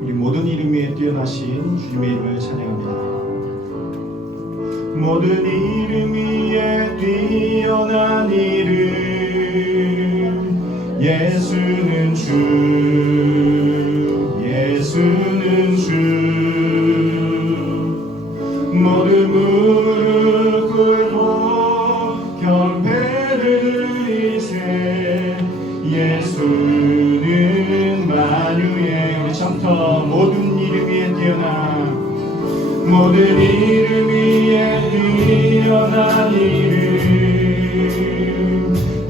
우리 모든 이름 위에 뛰어나신 주님의 이름을 찬양합니다. 모든 이름 위에 뛰어난 이름, 예수는 주, 예수는 주. 모든 무릎 꿇고 경배를 드리세. 예수는 만유의 우리 처음부터 모든 이름 위에 뛰어난, 모든 이름 위에 뛰어난 이름,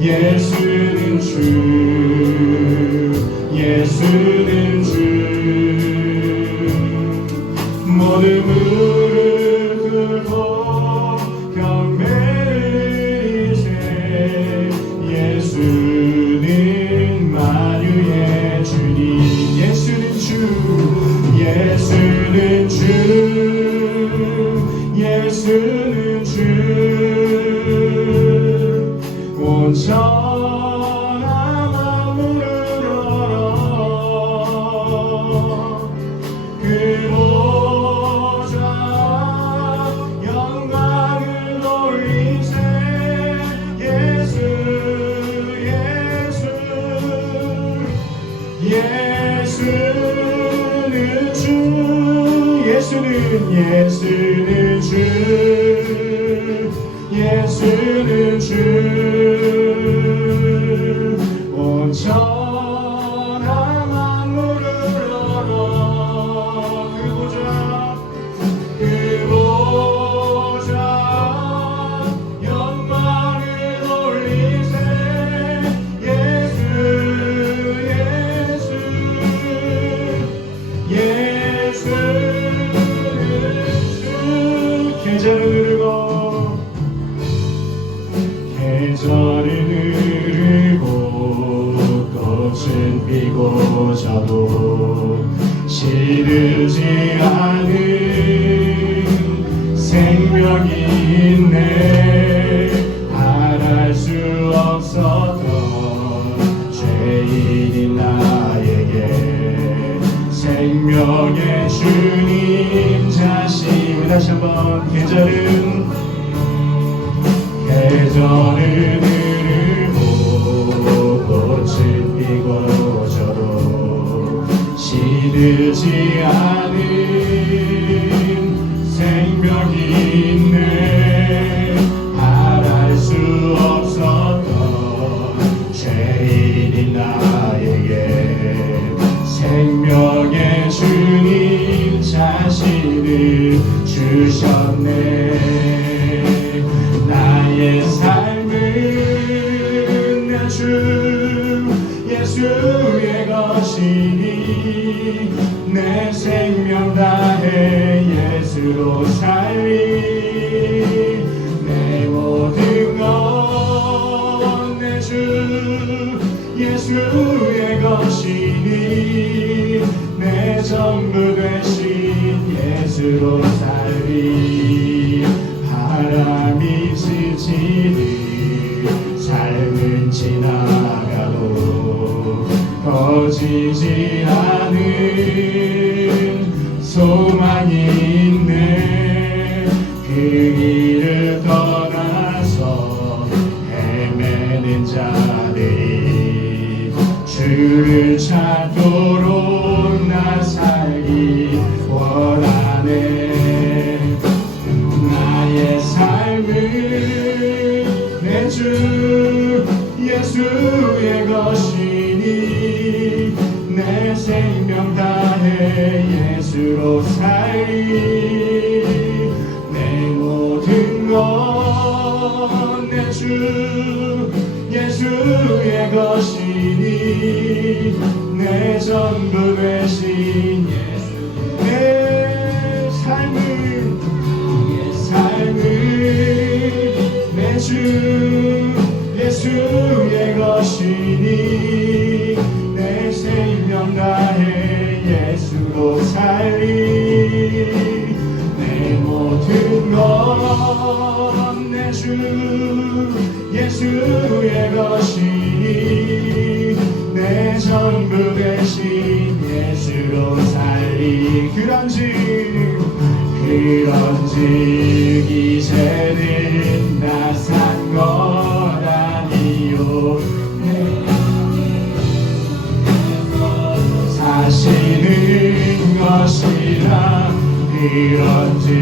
예수는 주, 예수는 주. 모든 무릎 꿇고 경배를 드리세. 예수는 만유의 주님, 예수는 주, 예수는 주, 예수는 주. 온 천하가 문을 열어 그 보좌 영광을 돌리세. 예수, 예수, 예수는 주, 예수는 주, 예수는 주. 온 천하 만물을 열어 그 보좌 영광을 돌리세. 예수, 예수, 예수는 주. 계절을 누르고 계절을 누르고 꽃은 피고 져도 시들지 않은 생명이 있네. 바랄 수 없었던 죄인인 나에게 생명의 주님 자신. 다시 한번 계절은 누르고 꽃은 피고 져도 시들지 않은 생명이 있네. 바랄 수 없었던 죄인인 나에게 생명의 주님 자신을 주셨네. 나의 삶은 내 주 예수의 것이니 내 생명 다해 예수로 살리. 내 모든 것 내 주 예수의 것이니 내 전부 되신 예수로 살리. 바람이 스치듯 삶은 지나가도 꺼지지 않은 소망이 있네. 그 길을 떠나서 헤매는 자들이 주를 찾도록 나 살기 원하네. 나의 삶은 내 주 예수의 것이니 내 생명 다해 예수로 살리. 내 모든 것 내 주 예수의 것이니 내 전부 되신 예수. 내 삶은 내 주 예수의 것이니 내 생명 다해 예수로 살리. 내 모든 것 내 주 예수의 것이니 전부 되신 예수로 살리. 그런즉 이제는 나 산 것 아니요 사시는 것이라. 그런즉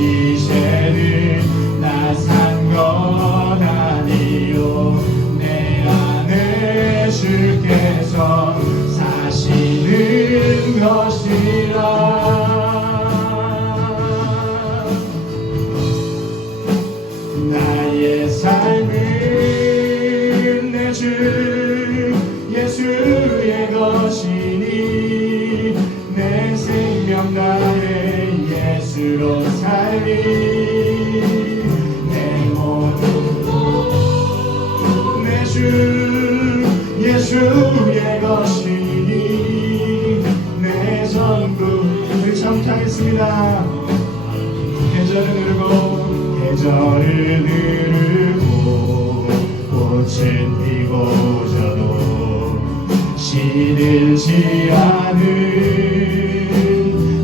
이제는 나 산 것 아니요 내 안에 주께서 사시는 것이라. 나의 삶은 내 주 예수의 것이니 내 생명 나의 예수로 살리. 내 모든 내 주 예수의 것이니 내 전부. 우리 참타겠습니다. 계절을 누르고 꽃은 피고 져도 시들지 않은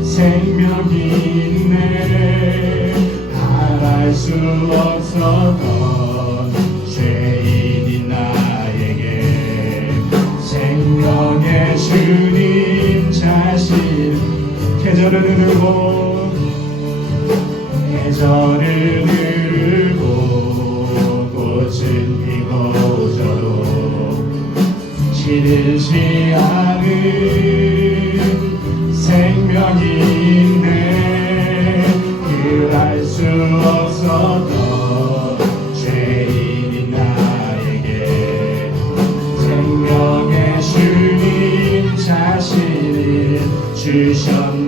생명이 있네. 바랄 수 없었던 죄인인 나에게 생명의 주님 자신. 계절을 누르고 꽃은 피고 져도 시들지 않은 생명이 있네. 그럴 수 없었던 죄인인 나에게 생명의 주님 자신을 주셨네.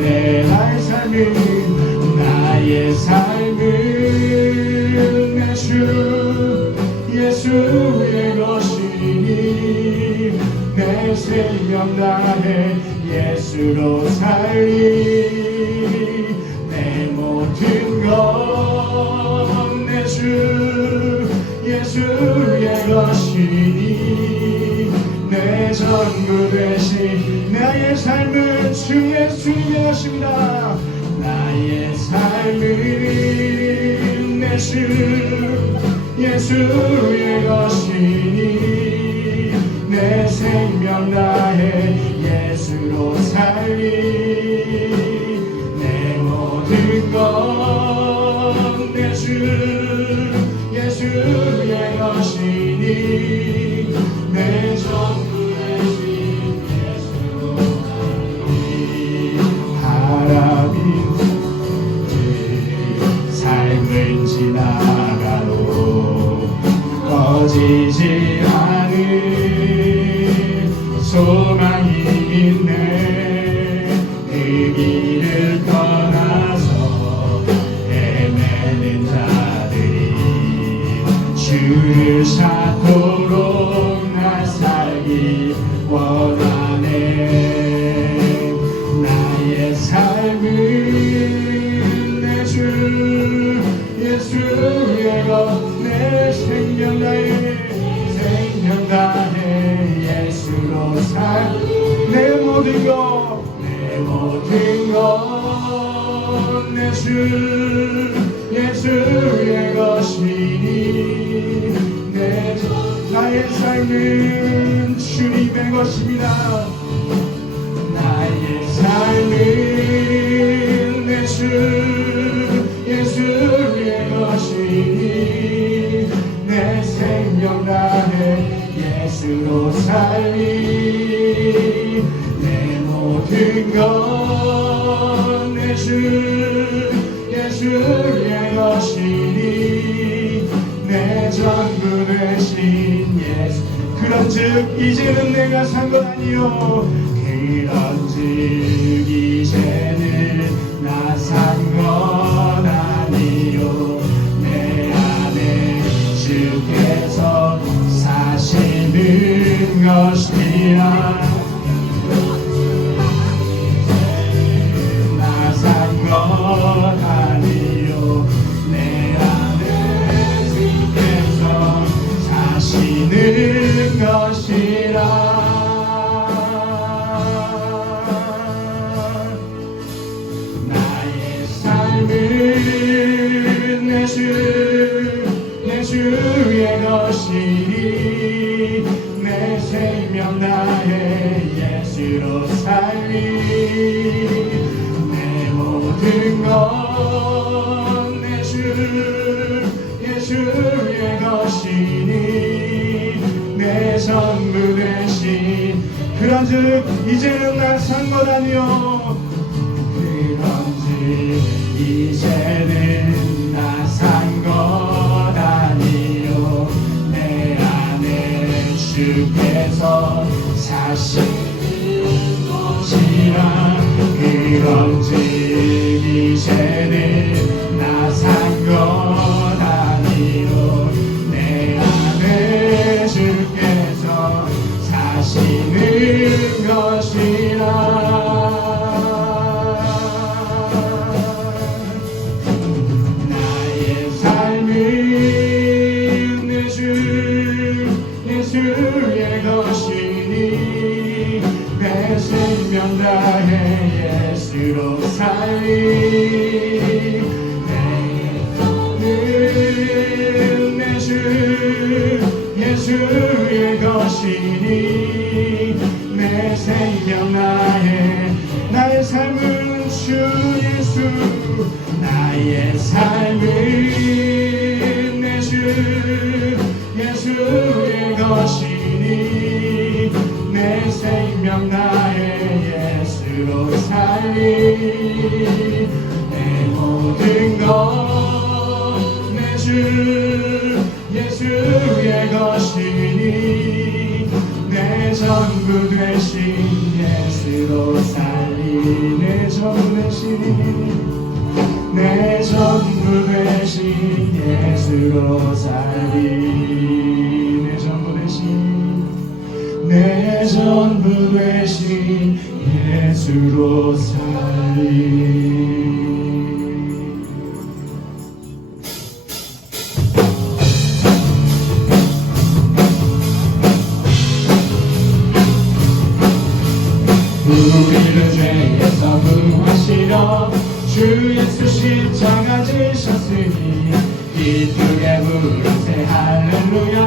나의 삶은 내 주 예수의 것이니 내 생명 다해 예수로 살리. 내 모든 것 내 주 예수의 것이니 내 전부 되신. 나의 삶은 주 예수의 것입니다. 나의 삶은 내 주 예수의 것이니 내 생명 다해 예수로 살리. 내 모든 것 내 주 예수의 것이니 내 전부 되신 예수로 살리. 바람이 삶은 지나가도 꺼지지 않은 소망이 있네. 그 길을 떠나서 헤매는 자들이 주를 찾도록 나 살기 원하네. 나의 삶은 내 주 예수의 것 내 생명 다해 예수로 살. 내 모든 것 내 주 예수의 것이니 나의 삶은 주님의 것입니다. 나의 삶은 내 주 예수의 것이니 내 생명 다해 예수로 살리. 내 모든 것 내 주 예수의 것이니 내 전부 되신 예수. 그런즉 이제는 내가 산 것 아니요 그런즉 이제는 나 산 것 아니요 내 안에 주께서 사시는 것이라. 나 산 것 아니요 내 안에 주께서 사시는 것이라. 예수로 살리 내 모든 건 내 주 예수의 것이니 내 전부 되신 그런즉 이제는 난 산 것 아니요 그런즉 이제는 나 산 것 아니요 내 안에 주께서 사시는 것이라 그런즉 이제는 나 산 것 아니요 내 안에 주께서 사시는 것이라 나의 삶은 내 주 예수의 것이니 내 생명 다해 예수로 살리 내 주 예수의 것이니 내 생명 나의 삶은 주 예수 나의 삶은 내 주 예수의 것이니 내 생명 나의 예수로 살리 내 모든 것 내 주 예수의 것이니 내 전부 되신 예수로 살리 내 전부 되신 예수로 살리 내 전부 되신 예수로 살리 우리를 죄에서 구하시려 주 예수 십자가 지셨으니 기쁘게 부르세 할렐루야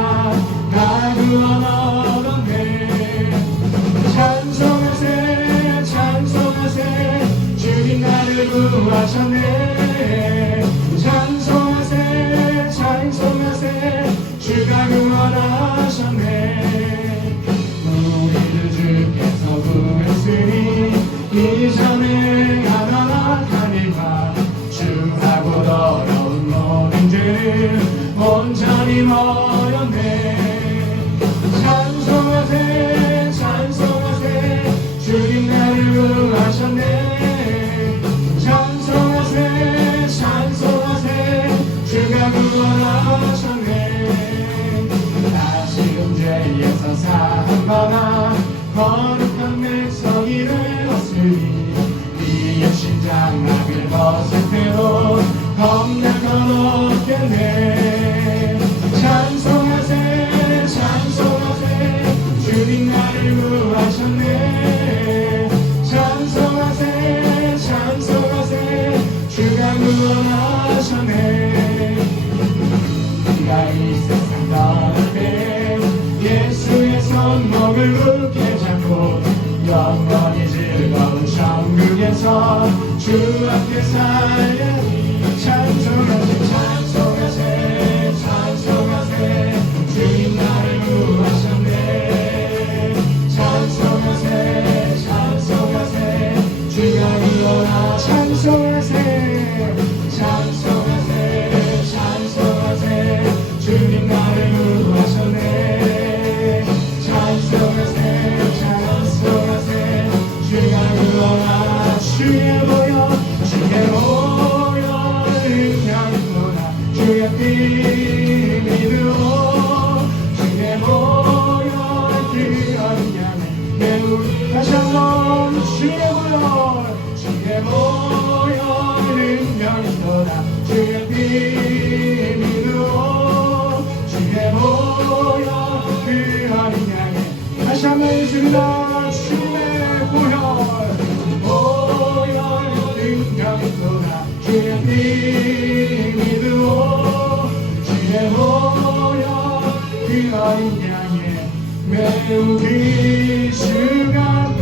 나 구원 얻었네 찬송하세 찬송하세 주님 나를 구하셨네 찬송하세 찬송하세 주가 구원하셨네 우리를 주께서 구했으니 이전에 가난한 일과 주하고 더러운 모든 죄를 온전히 버렸네 찬송하세 찬송하세 주님 나를 구하셨네 찬송하세 찬송하세 주가 구원하셨네 다시금 죄에서 사함받아 거룩한 백성이 되었으니 이의 신장막을 벗을 때로 겁날 건 없겠네 찬송하세 찬송하세 주님 나를 구하셨네 찬송하세 찬송하세 주가 구원하셨네 우리가 이 세상 떠날 때 예수의 손목을 굳게 잡고 영원히 즐거운 천국에서 주 앞에 살려니 찬송하세 찬송하세 찬송하세 주님 나를 구하셨네 찬송하세 찬송하세 주가 구원하 찬송하세 찬송하세 찬송하세 주님 나를 구하셨네 찬송하세 찬송하세 주가 구원하 주의 보여 은평보다 주의 피 믿으오 주의 보여 그 언약을 매우 다시 한번 주의 보여 은평보다 주의 피 믿으오 주의 보여 그 언약을 다시 한번 해줍니다 주의 보혈 능력도다 주의 피 믿으오 주의 보혈 그 어린 양의 매우 귀주가 피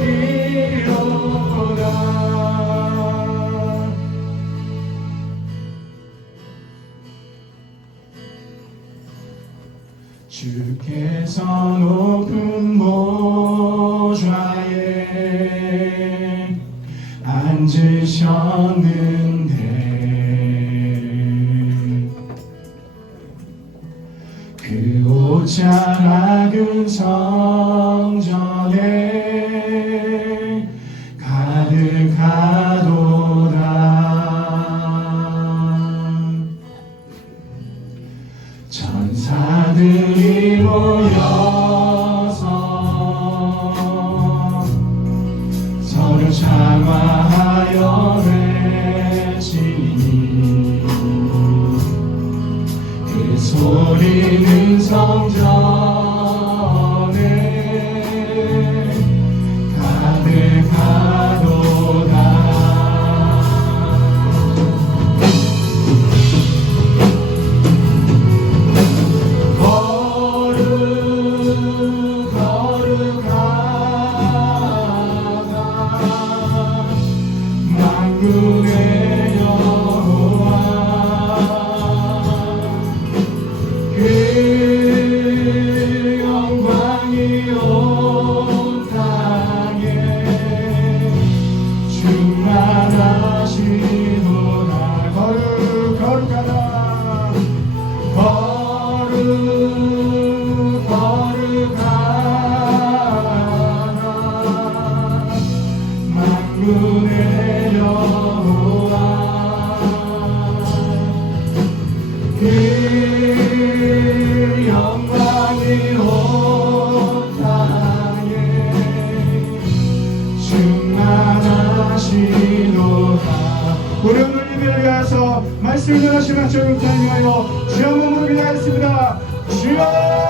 주님의 학생을 위하여 주여 한번 부르겠습니다. 주여.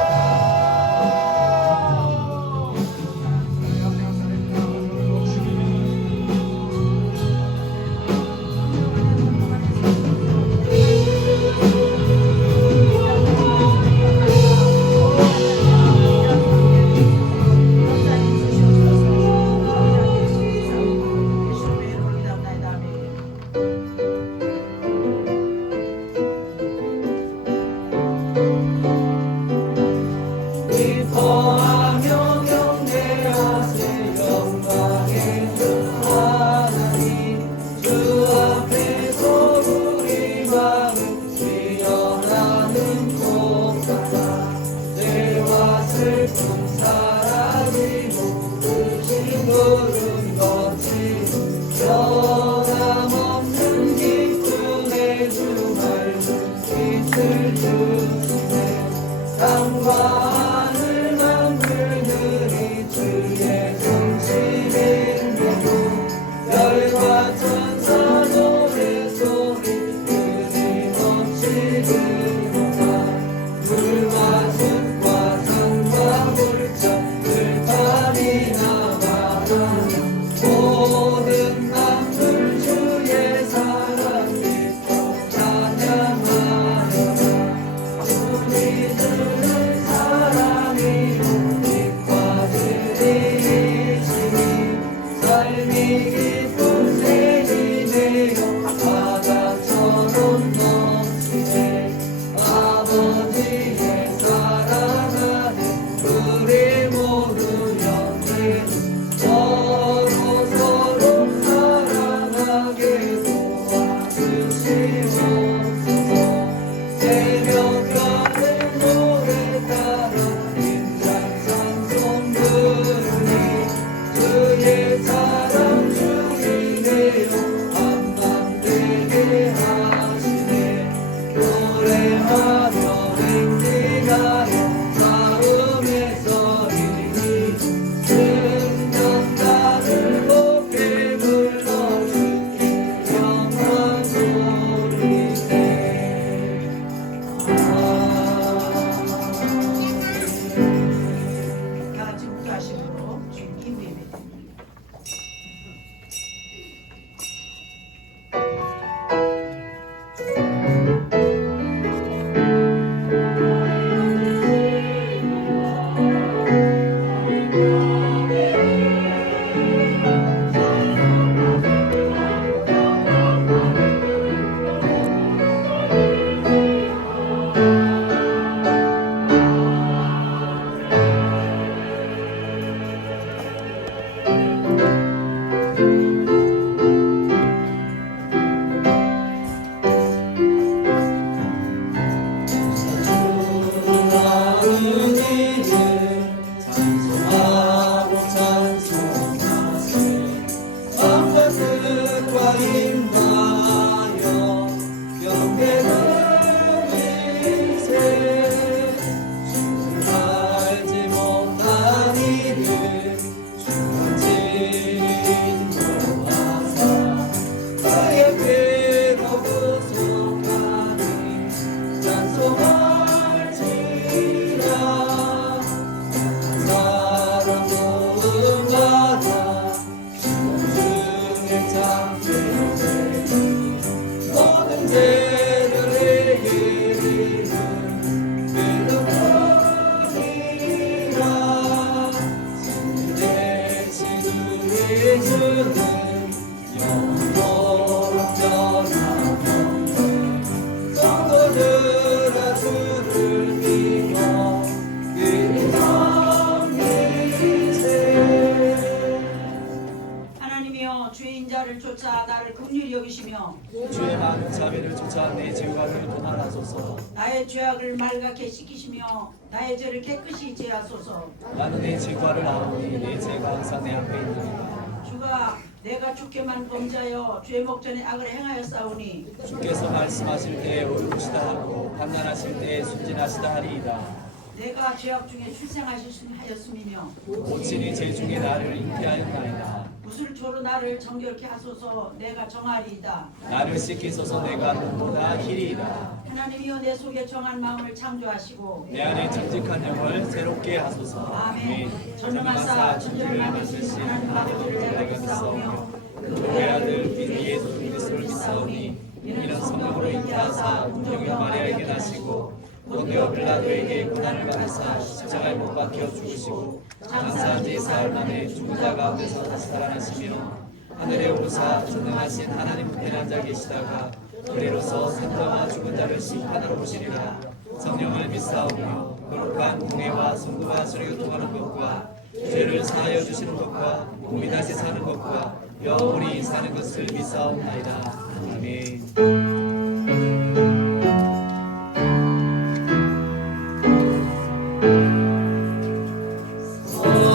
쫓아 나를 긍휼히 여기시며 주의 많은 자비를 쫓아 내 죄악을 도말하소서. 나의 죄악을 말갛게 씻기시며 나의 죄를 깨끗이 제하소서. 나는 내 죄과를 아오니 내 죄가 항상 내 앞에 있느니라. 주가 내가 주께만 범죄하여 죄 목전에 악을 행하였사오니 주께서 말씀하실 때에 옳으시다 하고 판단하실 때에 순진하시다 하리이다. 내가 죄악 중에 출생하셨음이며 오친이 죄 중에 나를 잉태하였나이다. 구슬초로 나를 정결케 하소서. 내가 정하리이다. 나를 씻기소서. 내가 눈보다 희리이다. 하나님이여 내 속에 정한 마음을 창조하시고 내 안에 정직한 영을 새롭게 하소서. 아멘. 전능하사 천지를 만드신 하나님 아버지를 내가 믿사오며 그 외아들 우리 예수 그리스도를 믿사오니 이는 성령으로 인도하사 운명의 마리아에게 나시고 본디오 빌라도에게 고난을 받으사 십자가에 못 박혀 죽으시고 장사한 지 사흘 만에 죽은 자 가운데서 다시 살아나시며 하늘에 오르사 전능하신 하나님 우편에 앉아 계시다가 그리로서 생자와 죽은 자를 심판하러 오시리라. 성령을 믿사오며 거룩한 공회와 성도가 서로 교통하는 것과 죄를 사하여 주시는 것과 몸이 다시 사는 것과 영원히 사는 것을 믿사옵나이다. 아멘.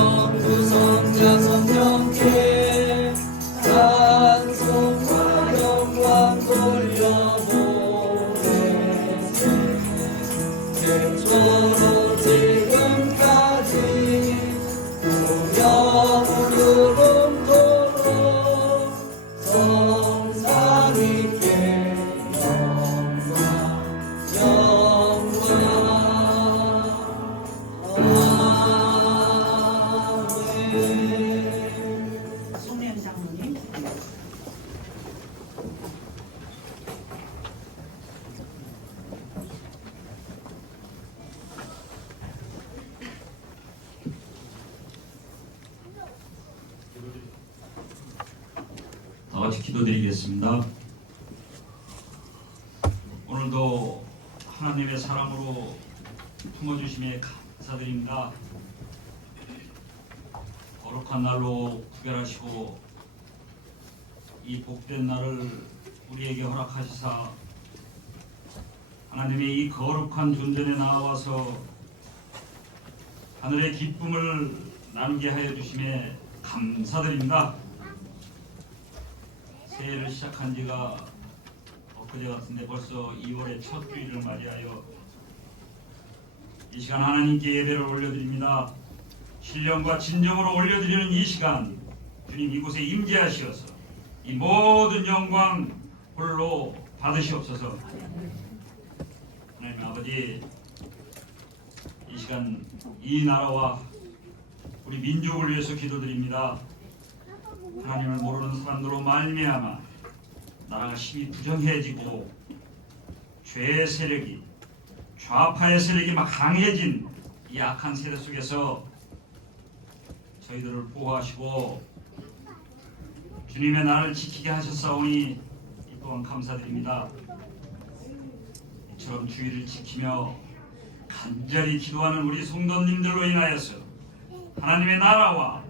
성부성자 성령께 찬송과 영광 돌려보내세. 태초로 지금까지 영원토록 성삼위께 영광 송영 장로님. 다 같이 기도드리겠습니다. 오늘도 하나님의 사랑으로 품어주심에 감사드립니다. 거룩한 날로 구별하시고 이 복된 날을 우리에게 허락하시사 하나님의 이 거룩한 존전에 나와서 하늘의 기쁨을 나누게 하여 주심에 감사드립니다. 새해를 시작한 지가 엊그제 같은데 벌써 2월의 첫 주일을 맞이하여 이 시간 하나님께 예배를 올려드립니다. 신령과 진정으로 올려드리는 이 시간 주님 이곳에 임재하시어서 이 모든 영광 홀로 받으시옵소서. 하나님 아버지, 이 시간 이 나라와 우리 민족을 위해서 기도드립니다. 하나님을 모르는 사람들로 말미암아 나라가 심히 부정해지고 죄의 세력이, 좌파의 세력이 막 강해진 이 악한 세대 속에서 저희들을 보호하시고 주님의 나를 지키게 하셨사오니 이 또한 감사드립니다. 이처럼 주의를 지키며 간절히 기도하는 우리 성도님들로 인하여서 하나님의 나라와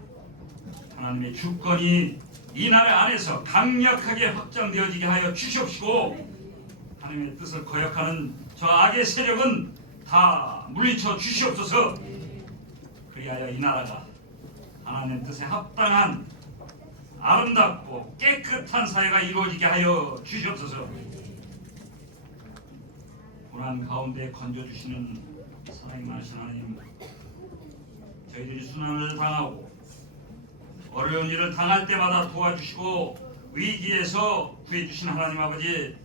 하나님의 주권이 이 나라 안에서 강력하게 확장되어지게 하여 주시옵시고 하나님의 뜻을 거역하는 저 악의 세력은 다 물리쳐 주시옵소서. 그리하여 이 나라가 하나님 뜻에 합당한 아름답고 깨끗한 사회가 이루어지게 하여 주시옵소서. 고난 가운데 건져주시는 사랑이 많으신 하나님, 저희들이 순환을 당하고 어려운 일을 당할 때마다 도와주시고 위기에서 구해주신 하나님 아버지,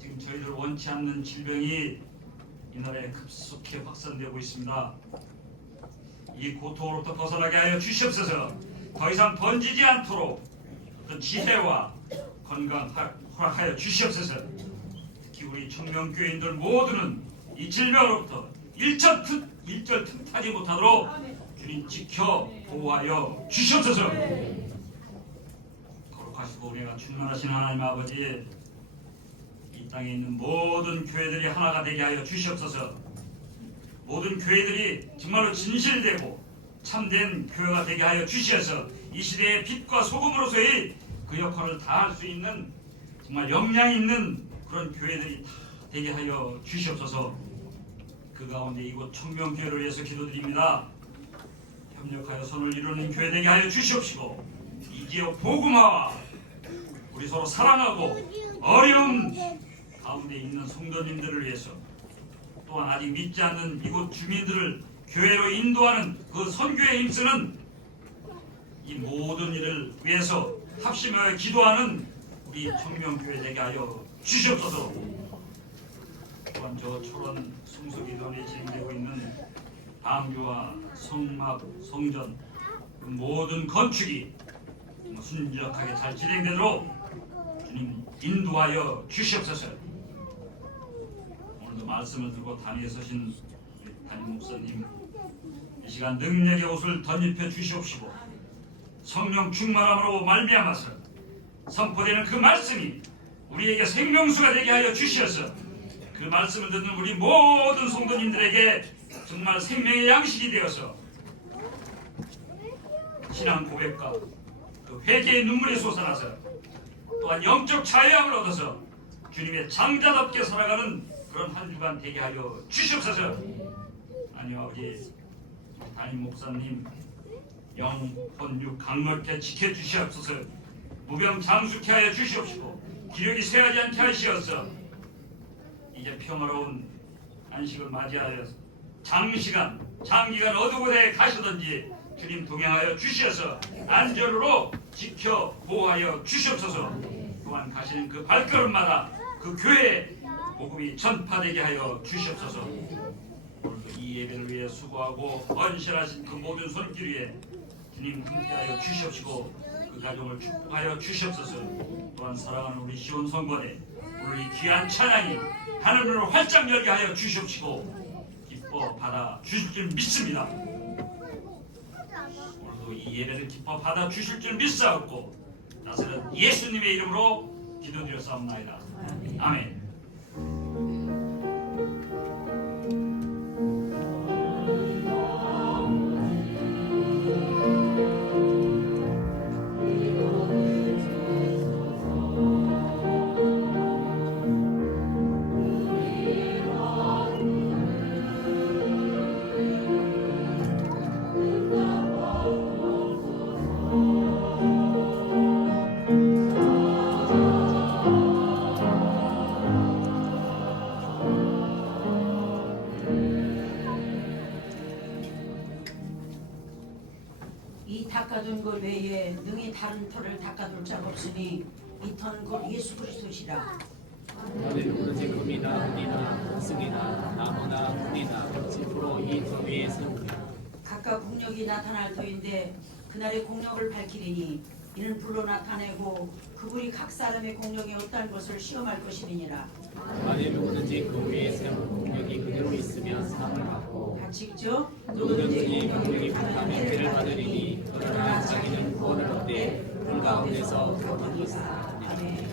지금 저희들 원치 않는 질병이 이 나라에 급속히 확산되고 있습니다. 이 고통으로부터 벗어나게 하여 주시옵소서. 더 이상 번지지 않도록 어떤 지혜와 건강 허락하여 주시옵소서. 특히 우리 청명교인들 모두는 이 질병으로부터 일절 틈타지 못하도록 주님 지켜 보호하여 주시옵소서. 거룩하시고 은혜가 충만하신 하나님 아버지, 이 땅에 있는 모든 교회들이 하나가 되게 하여 주시옵소서. 모든 교회들이 정말로 진실되고 참된 교회가 되게 하여 주시어서 이 시대의 빛과 소금으로서의 그 역할을 다할 수 있는 정말 역량 있는 그런 교회들이 다 되게 하여 주시옵소서. 그 가운데 이곳 청명교회를 위해서 기도드립니다. 협력하여 선을 이루는 교회 되게 하여 주시옵시고 이 지역 복음화와 우리 서로 사랑하고 어려운 가운데 있는 성도님들을 위해서 또한 아직 믿지 않는 이곳 주민들을 교회로 인도하는 그 선교에 힘쓰는 이 모든 일을 위해서 합심하여 기도하는 우리 청명교회 되게 하여 주시옵소서. 또한 저 초론 성소기도원에 진행되고 있는 방교와 성막, 성전 그 모든 건축이 순적하게 잘 진행되도록 주님 인도하여 주시옵소서. 오늘도 말씀을 들고 단위에 서신 우리 담임 목사님, 이 시간 능력의 옷을 덧입혀 주시옵시고 성령 충만함으로 말미암아서 선포되는 그 말씀이 우리에게 생명수가 되게 하여 주시어서 그 말씀을 듣는 우리 모든 성도님들에게 정말 생명의 양식이 되어서 신앙 고백과 그 회개의 눈물이 솟아나서 또한 영적 자유함을 얻어서 주님의 장자답게 살아가는 그런 한 주간 되게 하여 주시옵소서. 아니요, 아버지 담임 목사님 영, 혼, 육 강력히 지켜주시옵소서. 무병장수케 하여 주시옵시고 기력이 쇠하지 않게 하시옵소서. 이제 평화로운 안식을 맞이하여 장기간 어느 곳에 가시든지 주님 동행하여 주시어서 안전으로 지켜 보호하여 주시옵소서. 또한 가시는 그 발걸음마다 그 교회에 복음이 전파되게 하여 주시옵소서. 오늘도 이 예배를 위해 수고하고 헌신하신 그 모든 손길 위에 주님 함께하여 주시옵시고 그 가정을 축복하여 주시옵소서. 또한 사랑하는 우리 시온 성권에 오늘 이 귀한 찬양이 하늘문을 활짝 열게 하여 주시옵시고 기뻐 받아 주실 줄 믿습니다. 오늘도 이 예배를 기뻐 받아 주실 줄 믿사옵고 나사렛 예수님의 이름으로 기도드렸사옵나이다. 아멘. 이 닦아둔 것 외에 능히 다른 터를 닦아둘 자가 없으니 이 터는 곧 예수 그리스도시라. 너는 오로지 금이나 은이나 승이나 나무나 금이나 짚으로 이 터 위에 세우리라. 각각 공력이 나타날 터인데 그날의 공력을 밝히리니 이는 불로 나타내고 그분이 각 사람의 공력이 어떠한 것을 시험할 것임이니라. 만일 누구든지 그 위에 세운 공력이 그대로 있으면 상을 받고 같이 읽죠. 누구든지 공력이 불타면 죄를 받으리니 그러나 자기는 구원을 얻되 불 가운데서 구원을 얻으리라. 아멘.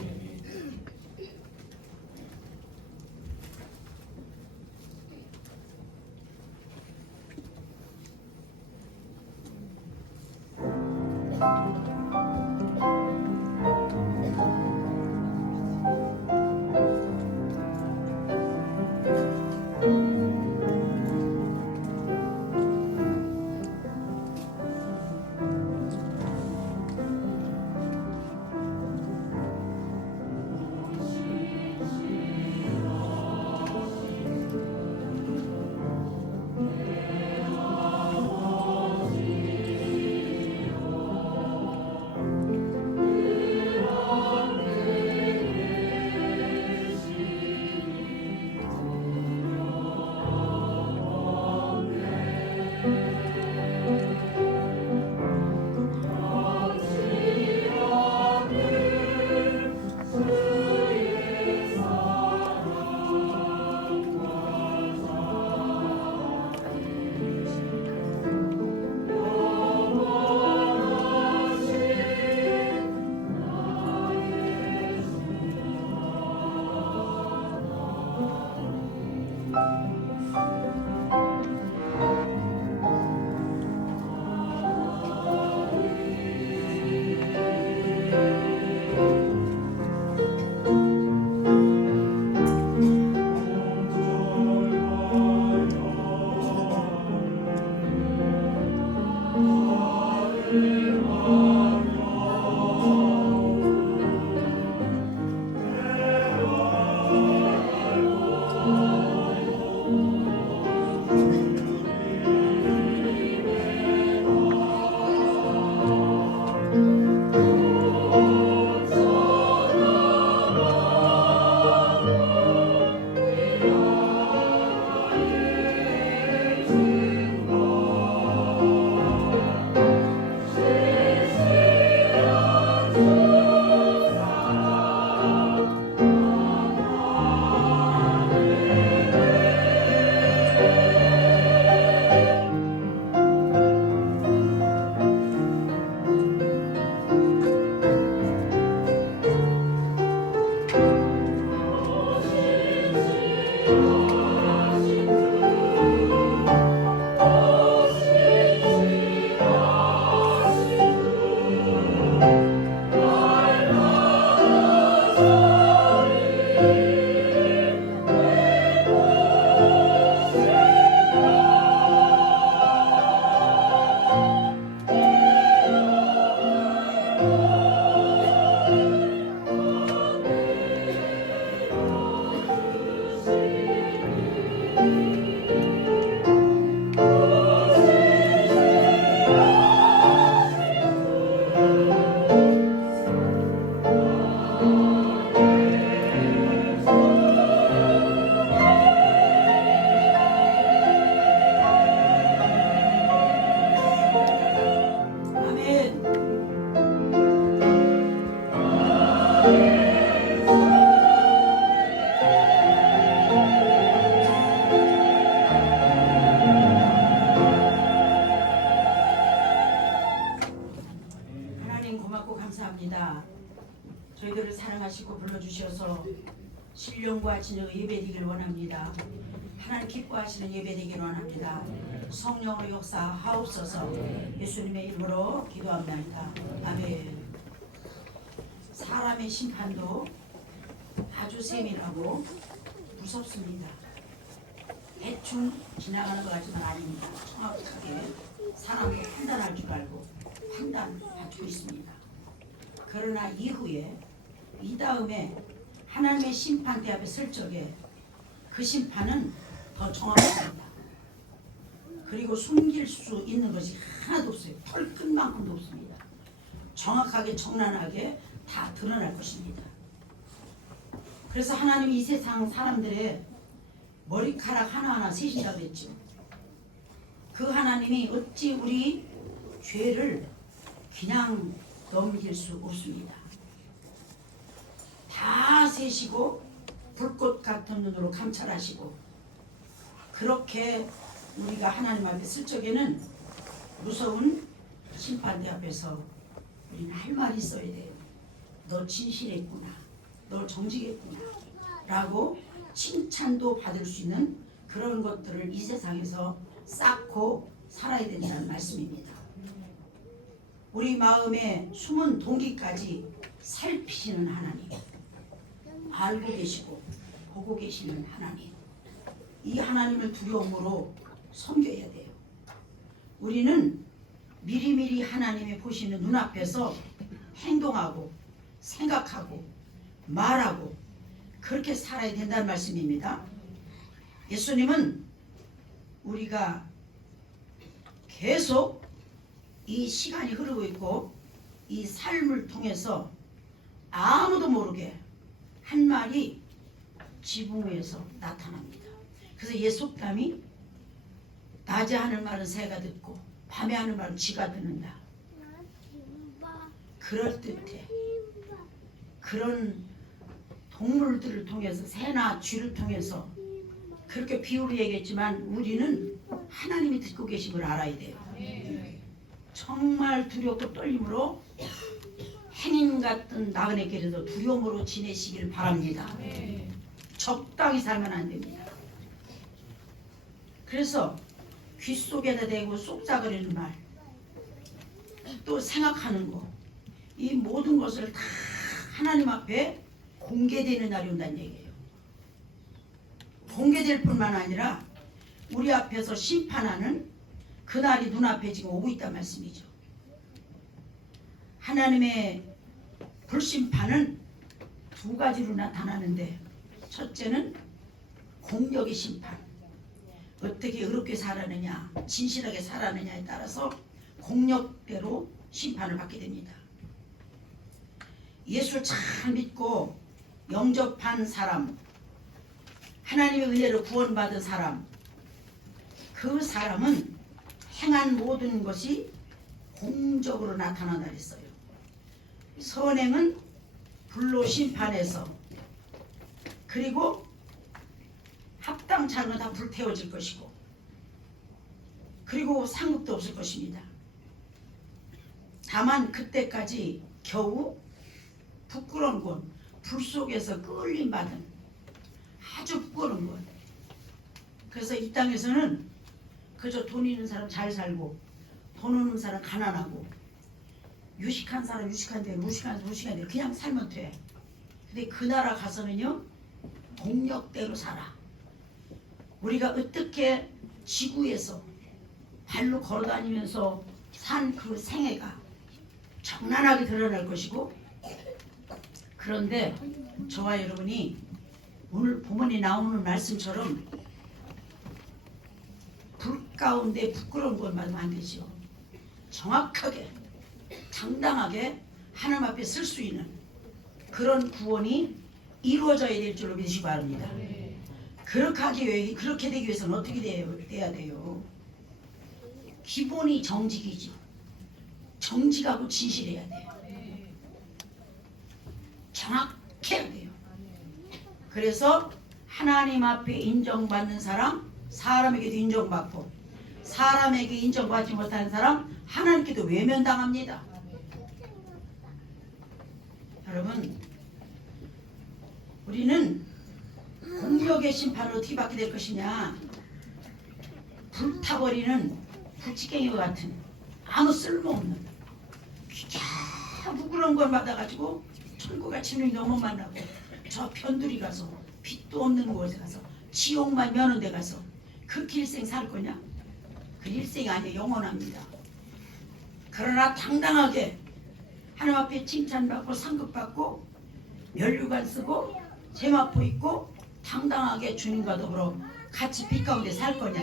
고맙고 감사합니다. 저희들을 사랑하시고 불러주셔서 신령과 진정의 예배되기를 원합니다. 하나님 기뻐하시는 예배되기를 원합니다. 성령의 역사하옵소서. 예수님의 이름으로 기도합니다. 아멘. 사람의 심판도 아주 세밀하고 무섭습니다. 대충 지나가는 것 같지만 아닙니다. 정확하게 사람도 판단할 줄 알고 판단하고 있습니다. 그러나 이후에 이 다음에 하나님의 심판대 앞에 설 적에 그 심판은 더 정확합니다. 그리고 숨길 수 있는 것이 하나도 없어요. 털끝만큼도 없습니다. 정확하게 정난하게 다 드러날 것입니다. 그래서 하나님이 이 세상 사람들의 머리카락 하나하나 세신다고 했죠. 그 하나님이 어찌 우리 죄를 그냥 넘길 수 없습니다. 다 세시고 불꽃 같은 눈으로 감찰하시고 그렇게 우리가 하나님 앞에 쓸 적에는 무서운 심판대 앞에서 우리는 할 말이 있어야 돼요. 너 진실했구나. 너 정직했구나. 라고 칭찬도 받을 수 있는 그런 것들을 이 세상에서 쌓고 살아야 된다는 말씀입니다. 우리 마음의 숨은 동기까지 살피시는 하나님, 알고 계시고 보고 계시는 하나님, 이 하나님을 두려움으로 섬겨야 돼요. 우리는 미리미리 하나님이 보시는 눈앞에서 행동하고 생각하고 말하고 그렇게 살아야 된다는 말씀입니다. 예수님은 우리가 계속 이 시간이 흐르고 있고 이 삶을 통해서 아무도 모르게 한 말이 지붕 위에서 나타납니다. 그래서 옛 속담이 낮에 하는 말은 새가 듣고 밤에 하는 말은 쥐가 듣는다. 그럴듯해. 그런 동물들을 통해서 새나 쥐를 통해서 그렇게 비유로 얘기했지만 우리는 하나님이 듣고 계신 걸 알아야 돼요. 정말 두렵고 떨림으로 행인 같은 나그네께서도 두려움으로 지내시길 바랍니다. 적당히 살면 안 됩니다. 그래서 귀 속에다 대고 쏙삭거리는 말, 또 생각하는 거, 이 모든 것을 다 하나님 앞에 공개되는 날이 온다는 얘기예요. 공개될 뿐만 아니라 우리 앞에서 심판하는 그날이 눈앞에 지금 오고 있단 말씀이죠. 하나님의 불심판은 두 가지로 나타나는데, 첫째는 공력의 심판, 어떻게 의롭게 살았느냐, 진실하게 살았느냐에 따라서 공력대로 심판을 받게 됩니다. 예수를 잘 믿고 영접한 사람, 하나님의 은혜로 구원받은 사람, 그 사람은 행한 모든 것이 공적으로 나타난다 했어요. 선행은 불로 심판해서, 그리고 합당치 않은 건 다 불태워질 것이고, 그리고 상급도 없을 것입니다. 다만 그때까지 겨우 부끄러운 것, 불 속에서 끌림 받은 아주 부끄러운 것. 그래서 이 땅에서는 그저 돈 있는 사람 잘 살고, 돈 없는 사람 가난하고, 유식한 사람 유식한 대로, 무식한 사람 무식한 대로 그냥 살면 돼. 근데 그 나라 가서는요, 공력대로 살아. 우리가 어떻게 지구에서 발로 걸어다니면서 산 그 생애가 적나라하게 드러날 것이고, 그런데 저와 여러분이 오늘 본문에 나오는 말씀처럼 불 가운데 부끄러운 걸 말하면 안 되죠. 정확하게 당당하게 하나님 앞에 설 수 있는 그런 구원이 이루어져야 될 줄로 믿으시기 바랍니다. 그렇게 되기 위해서는 어떻게 돼야 돼요? 기본이 정직이죠. 정직하고 진실해야 돼요. 정확해야 돼요. 그래서 하나님 앞에 인정받는 사람, 사람에게도 인정받고, 사람에게 인정받지 못하는 사람, 하나님께도 외면당합니다. 여러분, 우리는 공력의 심판을 어떻게 받게 될 것이냐? 불타버리는 불치갱이와 같은 아무 쓸모없는 귀찮 부끄러운 걸 받아가지고 천국에 치는 너무 만나고 저 편두리 가서 빛도 없는 곳에 가서 지옥만 면한 데 가서 그렇게 일생 살 거냐? 그 일생이 아니에요. 영원합니다. 그러나 당당하게 하나님 앞에 칭찬받고 상급받고 면류관 쓰고 세마포 입고 당당하게 주님과 더불어 같이 빛 가운데 살 거냐?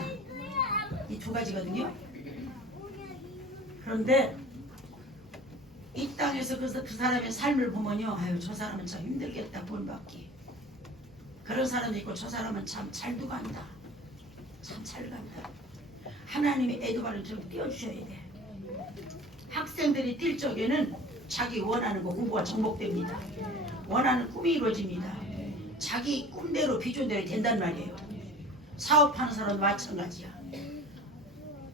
이 두 가지거든요. 그런데 이 땅에서 그 사람의 삶을 보면요, 아유 저 사람은 참 힘들겠다 본받기. 그런 사람도 있고 저 사람은 참 잘도 간다. 참 잘 간다. 하나님의 애도바를 좀 띄워주셔야 돼. 학생들이 뛸 적에는 자기 원하는 거 공부가 정복됩니다. 원하는 꿈이 이루어집니다. 자기 꿈대로 비전대로 된단 말이에요. 사업하는 사람도 마찬가지야.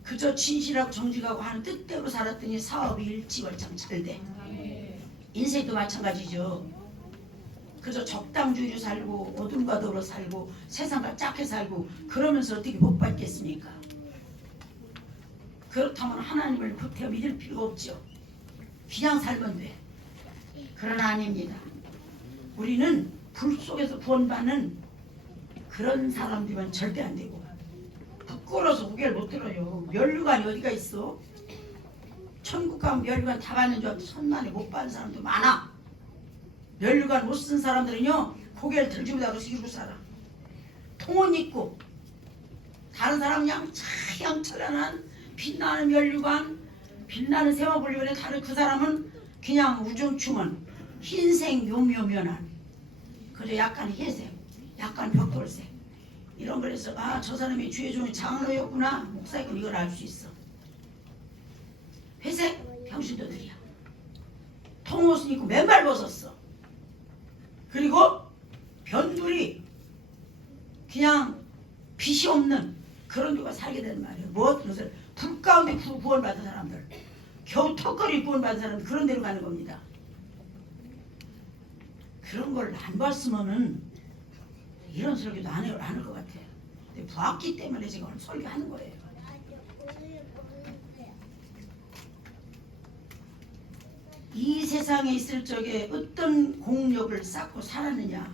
그저 진실하고 정직하고 하는 뜻대로 살았더니 사업이 일찌월장 잘 돼. 인생도 마찬가지죠. 그저 적당주의로 살고 어둠과 더불어 살고 세상과 짝게 살고 그러면서 어떻게 복 받겠습니까? 그렇다면 하나님을 겉에 믿을 필요가 없죠. 그냥 살면 돼. 그러나 아닙니다. 우리는 불 속에서 구원받는 그런 사람들은 절대 안 되고 부끄러워서 고개를 못 들어요. 면류관이 어디가 있어? 천국 가면 면류관 다 받는 줄 알고 천만에 못 받는 사람도 많아. 면류관 못 쓴 사람들은요 고개를 들지 못하고 이러고 살아. 통은 있고 다른 사람 그냥 차양철연한 빛나는 면류관 빛나는 세마불리관에 다른 그 사람은 그냥 우중충한 흰색 묘묘면한 그래 약간 회색 약간 벽돌색 이런 거에서 아 저 사람이 주의 종이 장로였구나. 목사님은 이걸 알 수 있어. 회색 병신도들이야. 통옷은 입고 맨발 벗었어. 그리고 변두리 그냥 빛이 없는 그런 누가 살게 되는 말이에요. 무엇 것을 불 가운데 구원받은 사람들 겨우 턱걸이 구원받은 사람들 그런 데로 가는 겁니다. 그런 걸 안 봤으면은 이런 설교도 안 해요. 안 할 것 같아요. 근데 봤기 때문에 제가 오늘 설교하는 거예요. 이 세상에 있을 적에 어떤 공력을 쌓고 살았느냐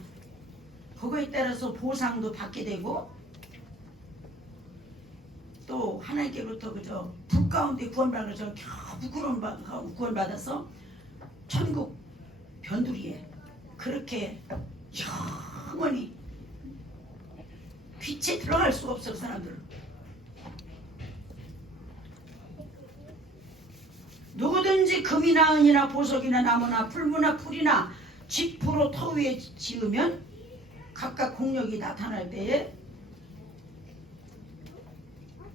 그거에 따라서 보상도 받게 되고 또 하나님께로부터 그저 불 가운데 구원받은 것처럼 겨우 구원받아서 천국 변두리에 그렇게 영원히 빛에 들어갈 수가 없어. 그 사람들은 누구든지 금이나 은이나 보석이나 나무나 풀무나 풀이나 쥐포로 터 위에 지으면 각각 공력이 나타날 때에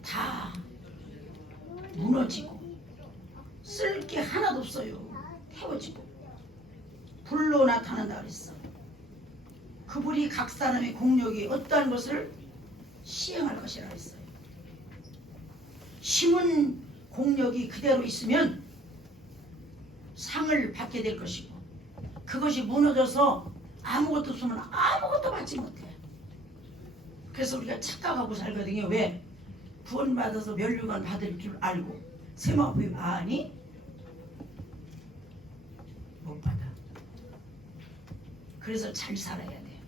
다 무너지고 쓸 게 하나도 없어요. 태워지고 불로 나타난다 그랬어. 그 불이 각 사람의 공력이 어떠한 것을 시행할 것이라 했어요. 심은 공력이 그대로 있으면 상을 받게 될 것이고 그것이 무너져서 아무것도 없으면 아무것도 받지 못해. 그래서 우리가 착각하고 살거든요. 왜? 구원받아서 면류관 받을 줄 알고 세마부임 아니? 못 받아. 그래서 잘 살아야 돼.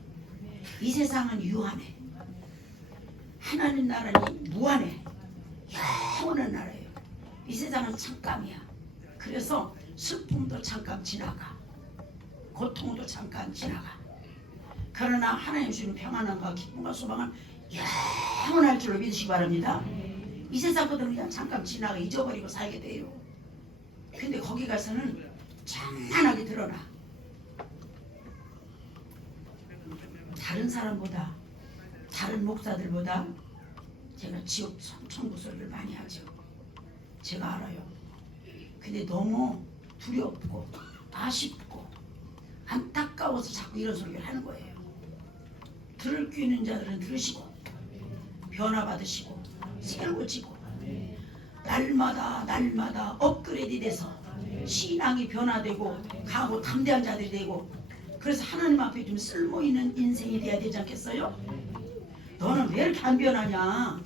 이 세상은 유한해. 하나님 나라는 무한해. 영원한 나라예요. 이 세상은 잠깐이야. 그래서 슬픔도 잠깐 지나가. 고통도 잠깐 지나가. 그러나 하나님 주시는 평안함과 기쁨과 소망은 영원할 줄로 믿으시기 바랍니다. 이 세상 것들은 그냥 잠깐 지나가 잊어버리고 살게 돼요. 근데 거기 가서는 찬란하게 드러나. 다른 사람보다 다른 목사들보다 제가 지옥 천국 소리를 많이 하죠. 제가 알아요. 근데 너무 두렵고 아쉽고 안타까워서 자꾸 이런 소리를 하는 거예요. 들을 귀 있는 자들은 들으시고 변화받으시고 새로워지고 날마다 업그레이드 돼서 신앙이 변화되고 강하고 담대한 자들이 되고 그래서 하나님 앞에 좀 쓸모있는 인생이 돼야 되지 않겠어요? 너는 왜 이렇게 안 변하냐?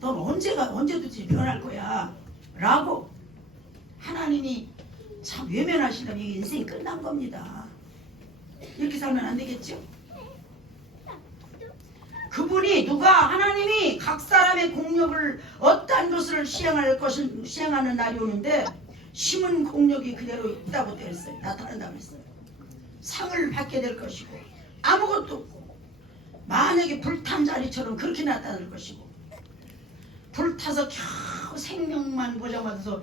넌 언제든지 변할 거야 라고 하나님이 참 외면하시려면 인생이 끝난 겁니다. 이렇게 살면 안 되겠죠? 그분이 하나님이 각 사람의 공력을 어떠한 것을 시행하는 날이 오는데 심은 공력이 그대로 있다고 했어요. 나타난다고 했어요. 상을 받게 될 것이고 아무것도 없고 만약에 불탄 자리처럼 그렇게 나타날 것이고 불타서 겨우 생명만 보장받아서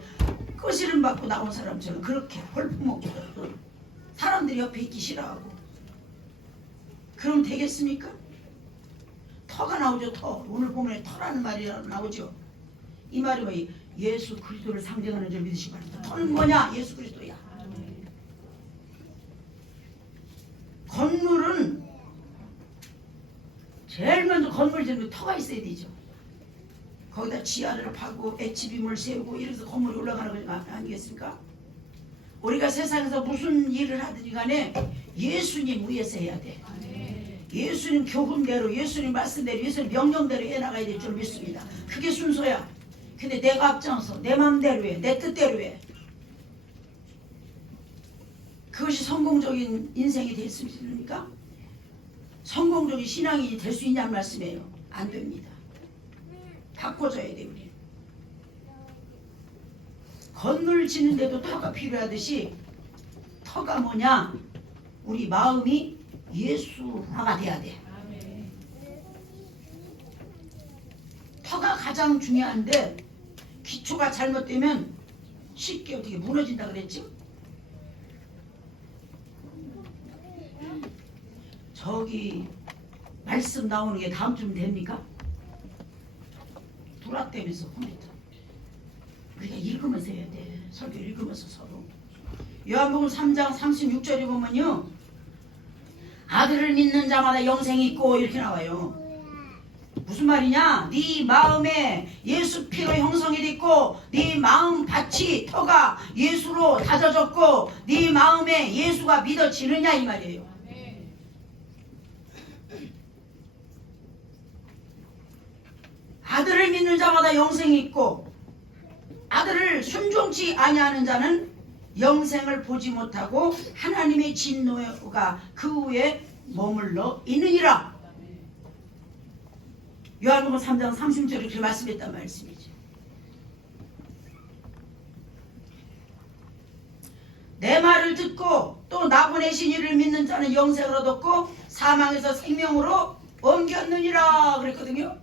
꺼시름 받고 나온 사람처럼 그렇게 헐품먹고 사람들이 옆에 있기 싫어하고 그럼 되겠습니까? 터가 나오죠. 터. 오늘 보면 터라는 말이 나오죠. 이 말이 뭐 예수 그리스도를 상징하는 줄 믿으시기 바랍니다. 터는 뭐냐? 예수 그리스도야. 건물은 제일 먼저 건물 짓는 터가 있어야 되죠. 거기다 지하를 파고 HBM을 세우고 이래서 건물이 올라가는 거 아니겠습니까? 우리가 세상에서 무슨 일을 하든지 간에 예수님 위해서 해야 돼. 예수님 교훈대로, 예수님 말씀대로, 예수님 명령대로 해나가야 될 줄 믿습니다. 그게 순서야. 근데 내가 앞장서 내 맘대로 해, 내 뜻대로 해. 그것이 성공적인 인생이 될 수 있습니까? 성공적인 신앙인이 될 수 있냐는 말씀이에요. 안 됩니다. 바꿔줘야 돼 우리. 건물 짓는데도 터가 필요하듯이 터가 뭐냐? 우리 마음이 예수화가 돼야 돼. 터가 가장 중요한데 기초가 잘못되면 쉽게 어떻게 무너진다 그랬지? 저기 말씀 나오는 게 다음 주면 됩니까? 불화되면서 컴퓨터 우리가 읽으면서 해야 돼. 설교 읽으면서 서로. 요한복음 3장 36절에 보면요 아들을 믿는 자마다 영생이 있고 이렇게 나와요. 무슨 말이냐? 네 마음에 예수 피로 형성이 됐고 네 마음 밭이 터가 예수로 다져졌고 네 마음에 예수가 믿어지느냐 이 말이에요. 아들을 믿는 자마다 영생이 있고 아들을 순종치 아니하는 자는 영생을 보지 못하고 하나님의 진노가 그 후에 머물러 있느니라. 요한복음 3장 30절에 그렇게 말씀했단 말씀이죠. 내 말을 듣고 또 나 보내신 이를 믿는 자는 영생을 얻었고 사망에서 생명으로 옮겼느니라 그랬거든요.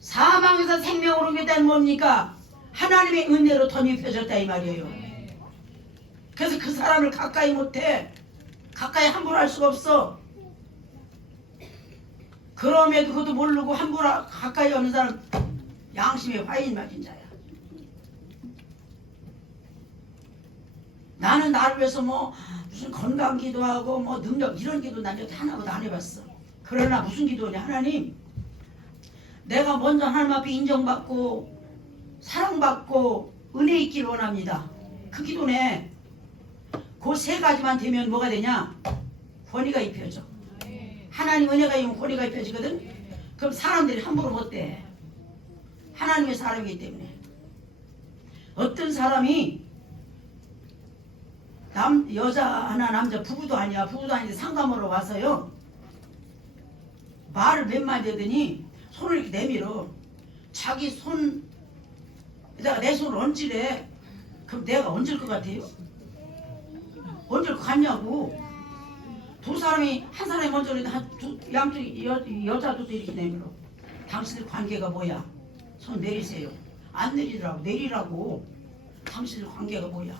사망에서 생명으로 옮겼다는 뭡니까? 하나님의 은혜로 덧입혀졌다 이 말이에요. 그래서 그 사람을 가까이 못해. 가까이 함부로 할 수가 없어. 그럼에도 그것도 모르고 함부로 가까이 오는 사람 양심에 화인 맞은 자야. 나는 나를 위해서 뭐 무슨 건강 기도하고 뭐 능력 이런 기도 난 하나도 안 해봤어. 그러나 무슨 기도냐? 하나님 내가 먼저 하나님 앞에 인정받고 사랑받고 은혜 있길 원합니다. 그 기도네. 그 세 가지만 되면 뭐가 되냐? 권위가 입혀져. 하나님 은혜가 있으면 권위가 입혀지거든. 그럼 사람들이 함부로 못 돼. 하나님의 사람이기 때문에. 어떤 사람이 여자 하나 남자 부부도 아니야. 부부도 아닌데 상담하러 와서요. 말을 몇 마디 하더니 손을 이렇게 내밀어. 자기 손에다가 내 손을 얹으래. 그럼 내가 얹을 것 같아요? 얹을 것 같냐고. 두 사람이 한 사람이 먼저 양쪽 여자도 이렇게 내밀어. 당신들 관계가 뭐야? 손 내리세요. 안 내리더라고. 내리라고. 당신들 관계가 뭐야?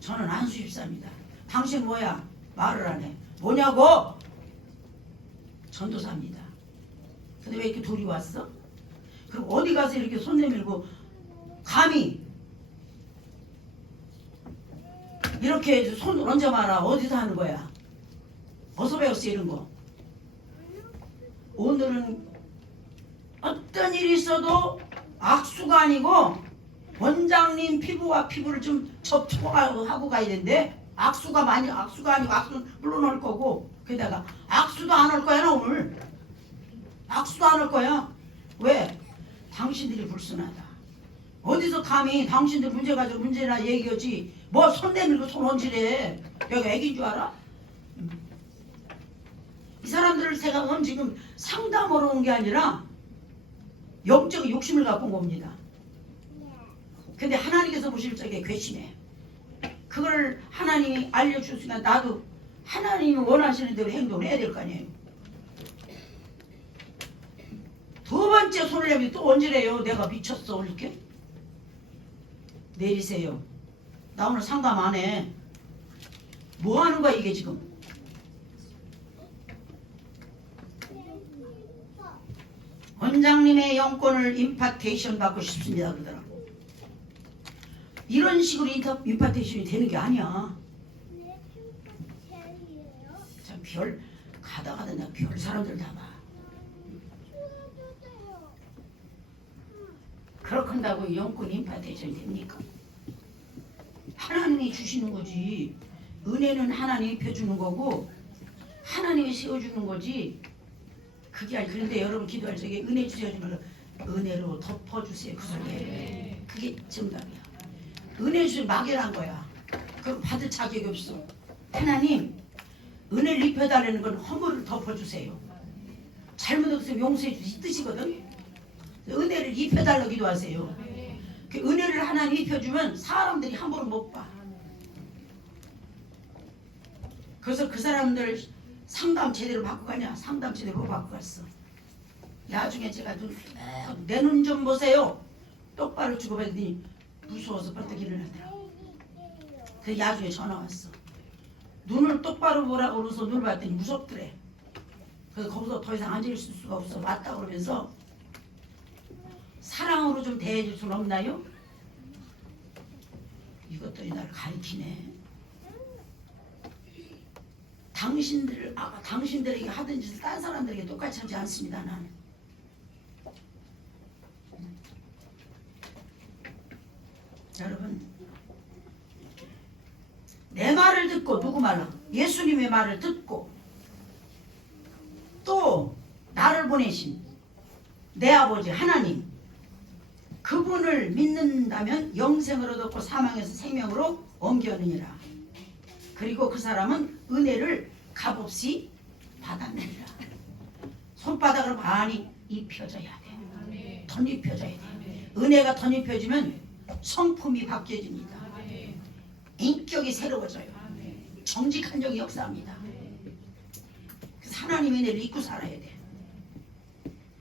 저는 안수집사입니다. 당신 뭐야? 말을 안 해. 뭐냐고? 전도사입니다. 근데 왜 이렇게 돌이 왔어? 그럼 어디 가서 이렇게 손 내밀고 감히 이렇게 손을 얹어봐라. 어디서 하는 거야? 어디서 배웠어 이런 거? 오늘은 어떤 일이 있어도 악수가 아니고 원장님 피부와 피부를 좀 접촉하고 가야 되는데 악수가 아니고 악수는 물론 올 거고 게다가 악수도 안 올 거야 나 오늘. 악수도 안 올 거야. 왜? 당신들이 불순하다. 어디서 감히 당신들 문제 가지고 문제나 얘기하지 뭐 손 내밀고 손 얹으래. 여기 애기인 줄 알아? 이 사람들을 제가 지금 상담하러 온 게 아니라 영적 욕심을 갖고 온 겁니다. 근데 하나님께서 보실 적에 괘씸해. 그걸 하나님이 알려주시니까 나도 하나님이 원하시는 대로 행동을 해야 될 거 아니에요. 두 번째 손을 내밀고 또 얹으래요. 내가 미쳤어 이렇게. 내리세요. 나 오늘 상담 안 해. 뭐 하는 거야 이게 지금. 원장님의 영권을 임파테이션 받고 싶습니다 그러더라고. 이런 식으로 임파테이션이 되는 게 아니야. 참 별 가다 내가 별 사람들 다 봐. 그렇게 한다고 영권 임파테이션이 됩니까? 하나님이 주시는 거지. 은혜는 하나님이 펴주는 거고 하나님이 세워주는 거지. 그게 아니. 그런데 여러분 기도할 적에 은혜 주셔지 말고 은혜로 덮어주세요 그 소리에. 그게 정답이야. 은혜 주시 막연한 거야. 그럼 받을 자격이 없어. 하나님 은혜를 입혀달라는 건 허물을 덮어주세요. 잘못 없으면 용서해 주시 뜻이거든. 은혜를 입혀달라고 기도하세요. 그 은혜를 하나님 입혀주면 사람들이 함부로 못 봐. 그래서 그 사람들 상담 제대로 받고 가냐? 상담 제대로 받고 갔어. 나중에 제가 내 눈 좀 보세요. 똑바로 죽어봤더니 무서워서 벌떡 일어나더라. 그 나중에 전화 왔어. 눈을 똑바로 보라고 그러서 눈을 봤더니 무섭더래. 그래서 거기서 더 이상 앉아있을 수가 없어. 맞다 그러면서 사랑으로 좀 대해줄 수는 없나요? 이것들이 나를 가리키네. 당신들에게 하던 짓을 딴 사람들에게 똑같이 하지 않습니다. 나는. 여러분 내 말을 듣고 누구 말로? 예수님의 말을 듣고 또 나를 보내신 내 아버지 하나님 그분을 믿는다면 영생을 얻었고 사망에서 생명으로 옮겨느니라. 그리고 그 사람은 은혜를 값없이 받았느니라. 손바닥으로 많이 입혀져야 돼. 덧입혀져야 돼. 은혜가 덧입혀지면 성품이 바뀌어집니다. 인격이 새로워져요. 정직한 적이 역사합니다. 그래서 하나님의 은혜를 잊고 살아야 돼.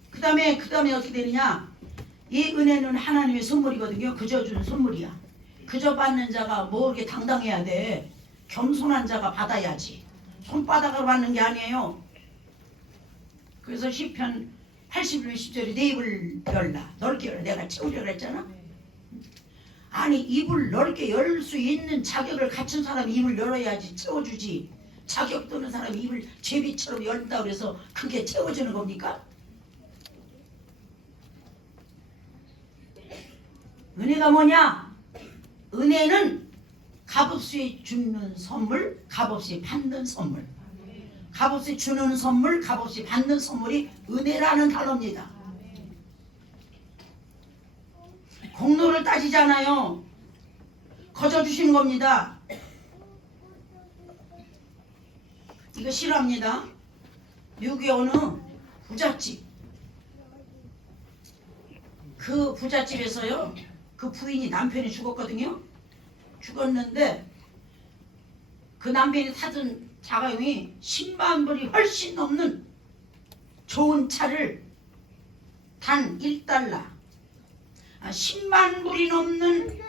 그 다음에 어떻게 되느냐? 이 은혜는 하나님의 선물이거든요. 그저 주는 선물이야. 그저 받는 자가 뭐 이렇게 당당해야 돼. 겸손한 자가 받아야지. 손바닥으로 받는 게 아니에요. 그래서 시편 81편 10절에 내 입을 열라. 넓게 열라. 내가 채우려고 했잖아. 아니 입을 넓게 열 수 있는 자격을 갖춘 사람이 입을 열어야지 채워주지. 자격 도는 사람이 입을 제비처럼 열다 그래서 그게 채워주는 겁니까? 은혜가 뭐냐? 은혜는 값없이 주는 선물, 값없이 받는 선물. 값없이 주는 선물, 값없이 받는 선물이 은혜라는 단어입니다. 공로를 따지잖아요. 거저 주시는 겁니다. 이거 싫어합니다. 미국에 어느 부잣집. 그 부잣집에서요. 그 부인이 남편이 죽었거든요. 죽었는데 그 남편이 타던 자가용이 10만 불이 훨씬 넘는 좋은 차를 단 1달러 10만 불이 넘는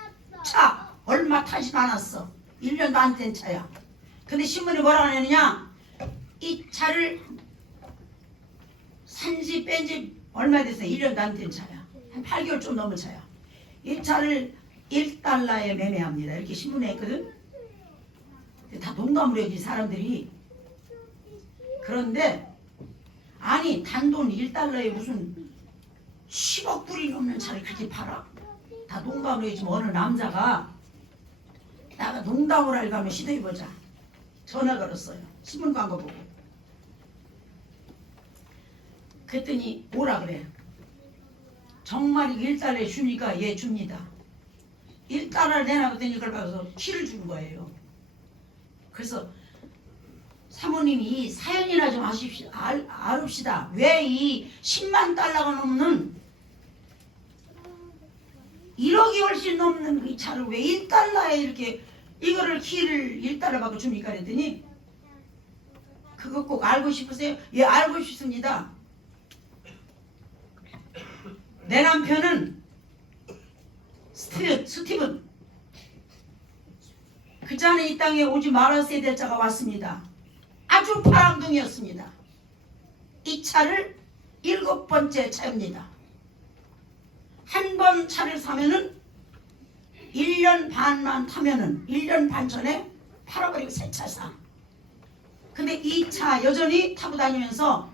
차 얼마 타지 않았어. 1년도 안 된 차야. 근데 신문에 뭐라고 하느냐, 이 차를 산지 뺀지 얼마 됐어요. 1년도 안 된 차야. 한 8개월 좀 넘은 차야. 이 차를 1달러에 매매합니다. 이렇게 신문에 했거든. 다 농담으로 해야지 사람들이. 그런데 아니 단돈 1달러에 무슨 10억 불이 넘는 차를 그렇게 팔아? 다 농담으로 해지만 어느 남자가 나가 농담을 하려고 하면 시도해보자. 전화 걸었어요. 신문 광고 보고. 그랬더니 뭐라 그래? 정말 이거 1달러에 주니까 예 줍니다. 1달러를 내놔봤더니 이걸 봐서 키를 준 거예요. 그래서 사모님이 이 사연이나 좀 알읍시다. 왜 이 10만 달러가 넘는 1억이 훨씬 넘는 이 차를 왜 1달러에 이렇게 이거를 키를 1달러 받고 줍니까? 그랬더니 그거 꼭 알고 싶으세요? 예, 알고 싶습니다. 내 남편은 스티븐 그 전에 이 땅에 오지 말았어야 될 자가 왔습니다. 아주 바람둥이였습니다. 이 차를 7번째 차입니다. 한 번 차를 사면은 1년 반만 타면은 1년 반 전에 팔아버리고 새 차 사. 근데 이 차 여전히 타고 다니면서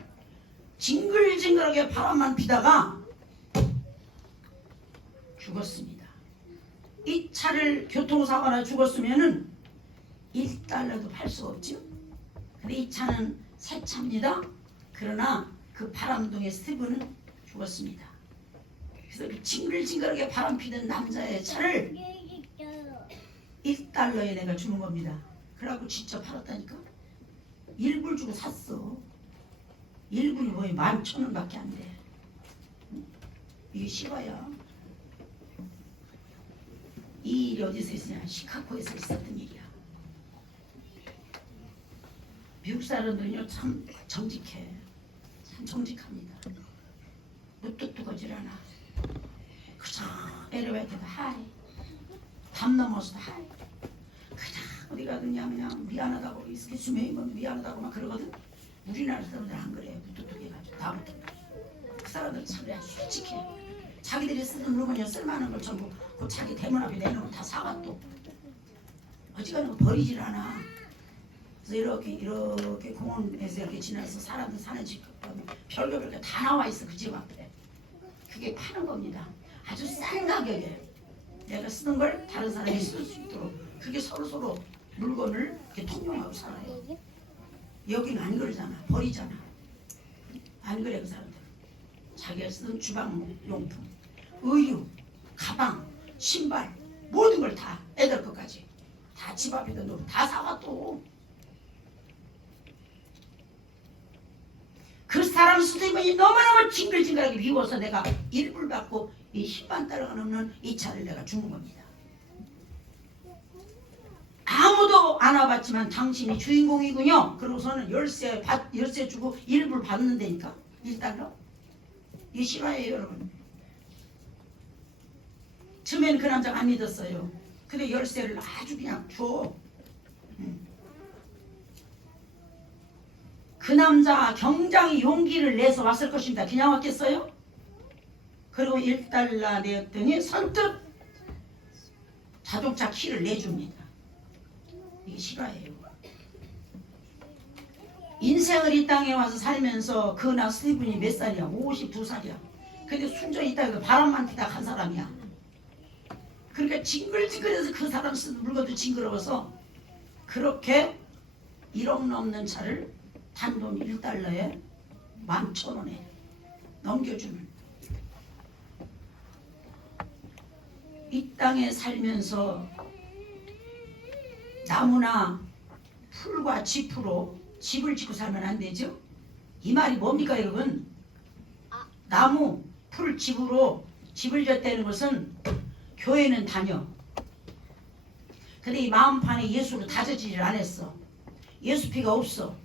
징글징글하게 바람만 피다가 죽었습니다. 이 차를 교통사고나 죽었으면은 1달러도 팔 수 없죠. 근데 이 차는 새 차입니다. 그러나 그 바람둥이 스티븐은 죽었습니다. 그래서 그 징글징글하게 바람 피는 남자의 차를 1달러에 내가 주는 겁니다. 그래갖고 진짜 팔았다니까. 1불 주고 샀어. 1불이 거의 11,000원밖에 안 돼. 이게 실화야. 이 일이 어디서 있으냐? 시카고에서 있었던 일이야. 미국 사람들은요 참 정직해. 참 정직합니다. 무뚝뚝하질 않아. 그저 엘리베이터도 하이, 담 넘어서도 하이. 그냥 어디가 그냥 미안하다고 익스큐즈메이면 미안하다고 막 그러거든. 우리나라 사람들 안 그래. 무뚝뚝해가지고 다 무뚝뚝해. 그 사람들 참 그냥 솔직해. 자기들이 쓰는 물건이 쓸만한 걸 전부 그 자기 대문 앞에 내놓으면 다 사가 또. 어지간하면 버리질 않아. 그래서 이렇게 공원에서 이렇게 지나서 사람들 사는 집 별거 다 나와 있어. 그 집 앞에. 그게 파는 겁니다. 아주 싼 가격에 내가 쓰는 걸 다른 사람이 쓸 수 있도록 그게 서로 물건을 이렇게 통용하고 살아요. 여기는 안 그러잖아. 버리잖아. 안 그래 그 사람들. 자기가 쓰는 주방용품, 의류, 가방, 신발 모든 걸 다 애들 것까지 다 집 앞에다 놓고 다 사가 또. 그 사람 스티븐이 너무너무 징글징글하게 미워서 내가 1불 받고 이 10만 달러가 넘는 이 차를 내가 주는 겁니다. 아무도 안 와봤지만 당신이 주인공이군요. 그러고서는 열쇠 주고 1불 받는다니까. 1달러. 이게 실화예요 여러분. 처음에는 그 남자가 안 믿었어요. 근데 열쇠를 아주 그냥 줘. 그 남자 굉장히 용기를 내서 왔을 것입니다. 그냥 왔겠어요? 그리고 1달러 내었더니 선뜻 자동차 키를 내줍니다. 이게 실화예요. 인생을 이 땅에 와서 살면서 그나 스티븐이 몇 살이야? 52살이야. 근데 순전히 있다가 바람만 피다 간 사람이야. 그러니까 징글징글해서 그 사람 쓰는 물건도 징그러워서 그렇게 1억 넘는 차를 단돈 1달러에 11,000원에 넘겨주는. 이 땅에 살면서 나무나 풀과 짚으로 집을 짓고 살면 안 되죠? 이 말이 뭡니까 여러분? 나무, 풀, 짚으로 집을 졌다는 것은 교회는 다녀. 근데 이 마음판에 예수로 다져지질 않았어. 예수 피가 없어.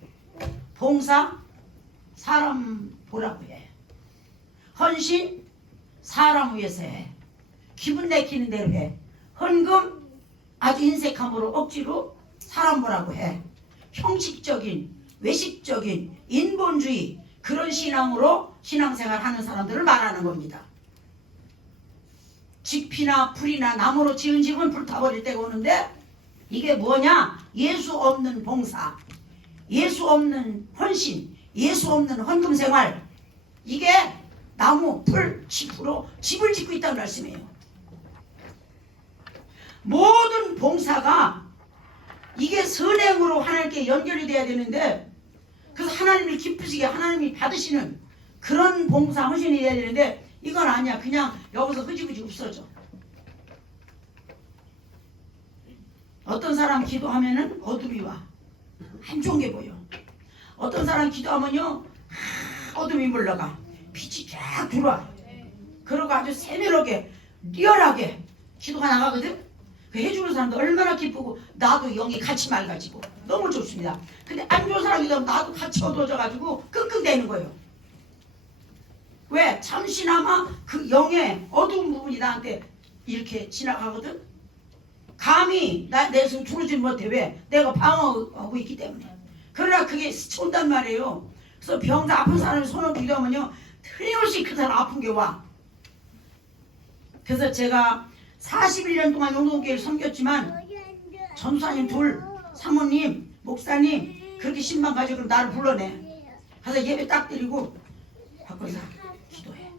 봉사, 사람 보라고 해. 헌신, 사람 위해서 해. 기분 내키는 대로 해. 헌금, 아주 인색함으로 억지로 사람 보라고 해. 형식적인, 외식적인, 인본주의 그런 신앙으로 신앙생활 하는 사람들을 말하는 겁니다. 집이나 풀이나 나무로 지은 집은 불타버릴 때가 오는데 이게 뭐냐? 예수 없는 봉사, 예수 없는 헌신, 예수 없는 헌금생활. 이게 나무, 풀, 짚으로 집을 짓고 있다는 말씀이에요. 모든 봉사가 이게 선행으로 하나님께 연결이 돼야 되는데, 그래서 하나님을 기쁘시게 하나님이 받으시는 그런 봉사 헌신이 돼야 되는데, 이건 아니야. 그냥 여기서 흐지부지 없어져. 어떤 사람 기도하면은 어둠이 와. 안 좋은 게 보여. 어떤 사람 기도하면요, 어둠이 물러가. 빛이 쫙 들어와. 그러고 아주 세밀하게 리얼하게 기도가 나가거든. 그 해주는 사람도 얼마나 기쁘고 나도 영이 같이 맑아지고 너무 좋습니다. 근데 안 좋은 사람이 되면 나도 같이 어두워져가지고 끙끙대는 거예요. 왜? 잠시나마 그 영의 어두운 부분이 나한테 이렇게 지나가거든. 감히 내 손 두르지 못해. 왜? 내가 방어하고 있기 때문에. 그러나 그게 스쳐온단 말이에요. 그래서 병자 아픈 사람이 손을 기도하면요, 틀림없이 그 사람 아픈 게 와. 그래서 제가 41년 동안 용동교회를 섬겼지만 전사님 둘, 사모님, 목사님 그렇게 신방 가지고 나를 불러내. 가서 예배 딱 드리고 박건사 기도해.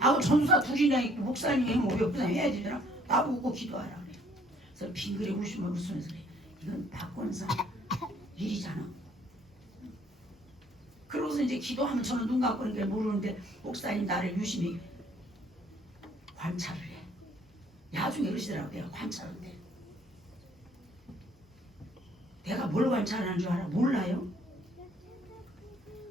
아우 전사 둘이나 있고 목사님이 뭐 목사님 해야 되잖아. 나보고 기도하라 그래. 그래서 빙그레 웃으면서 그래. 이건 박건사 일이잖아. 그러고서 이제 기도하면 저는 눈 감고 있는 게 모르는데 목사님 나를 유심히 관찰을 해. 나중에 그러시더라고. 내가 관찰한대. 내가 뭘 관찰하는 줄 알아? 몰라요?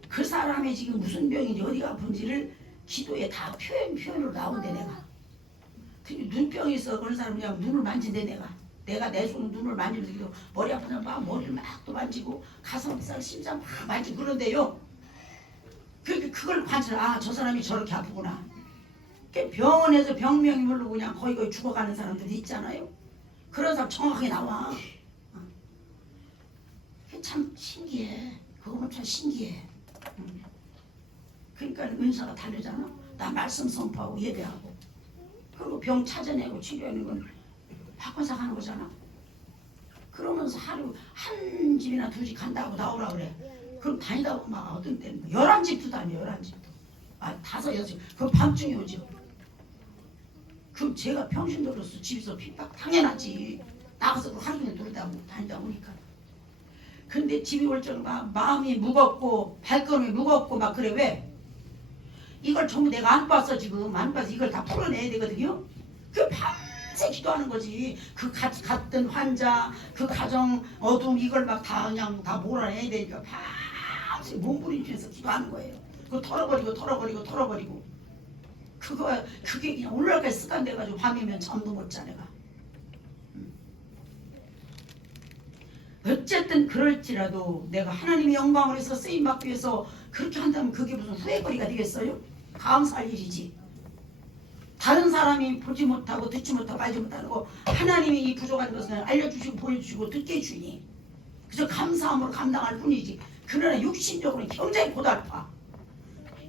그 사람이 지금 무슨 병인지 어디가 아픈지를 기도에 다 표현으로 나온대 내가. 눈병이 있어 그런 사람 그냥 눈을 만진대 내가 내 손으로 눈을 만지면서 머리 아픈 사람 막 머리를 막 또 만지고 가슴살 심장 막 만지고 그런데요. 그걸 관찰. 아, 저 사람이 저렇게 아프구나. 병원에서 병명이 모르고 그냥 거의 죽어가는 사람들이 있잖아요. 그런 사람 정확하게 나와. 참 신기해. 그거 보면 참 신기해. 그러니까 은사가 다르잖아. 나 말씀 선포하고 예배하고 그리고 병 찾아내고 치료하는 건 박건사 하는 거잖아. 그러면서 하루 한 집이나 두 집 간다고 나오라 그래. 그럼 다니다 보면 막 어떤 때는 11집도 다녀. 11집도. 아, 5, 6집. 그럼 밤중에 오죠. 그럼 제가 평신도로서 집에서 핍박 당연하지. 나가서 하루 종일 다니다 보니까. 근데 집에 올 적은 막 마음이 무겁고 발걸음이 무겁고 막 그래. 왜? 이걸 전부 내가 안 봤어. 지금 안 봐서 이걸 다 풀어내야 되거든요. 그 밤새 기도하는 거지. 그 갔던 환자 그 가정 어둠 이걸 막 다 그냥 다 몰아내야 되니까 밤새 몸부림치면서 기도하는 거예요. 그거 털어버리고 그게 그냥 올라가서 습관돼가지고 밤이면 잠도 못 자 내가. 어쨌든 그럴지라도 내가 하나님의 영광을 위해서 쓰임받기 위해서 그렇게 한다면 그게 무슨 후회거리가 되겠어요? 감사할 일이지. 다른 사람이 보지 못하고 듣지 못하고 알지 못하는 거 하나님이 이 부족한 것을 알려주시고 보여주시고 듣게 해주니 그저 감사함으로 감당할 뿐이지. 그러나 육신적으로는 굉장히 고달파.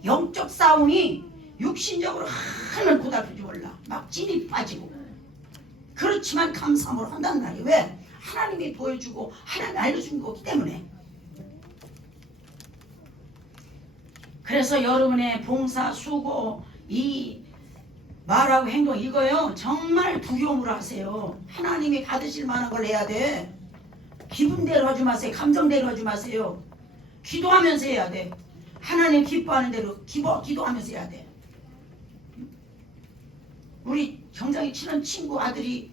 영적 싸움이 육신적으로 하면 고달프지 몰라. 막 진이 빠지고. 그렇지만 감사함으로 한다는 말이에요. 왜? 하나님이 보여주고 하나님이 알려준 거기 때문에. 그래서 여러분의 봉사, 수고, 이 말하고 행동 이거요 정말 두려움으로 하세요. 하나님이 받으실 만한 걸 해야 돼. 기분대로 하지 마세요. 감정대로 하지 마세요. 기도하면서 해야 돼. 하나님 기뻐하는 대로 기도하면서 해야 돼. 우리 굉장히 친한 친구 아들이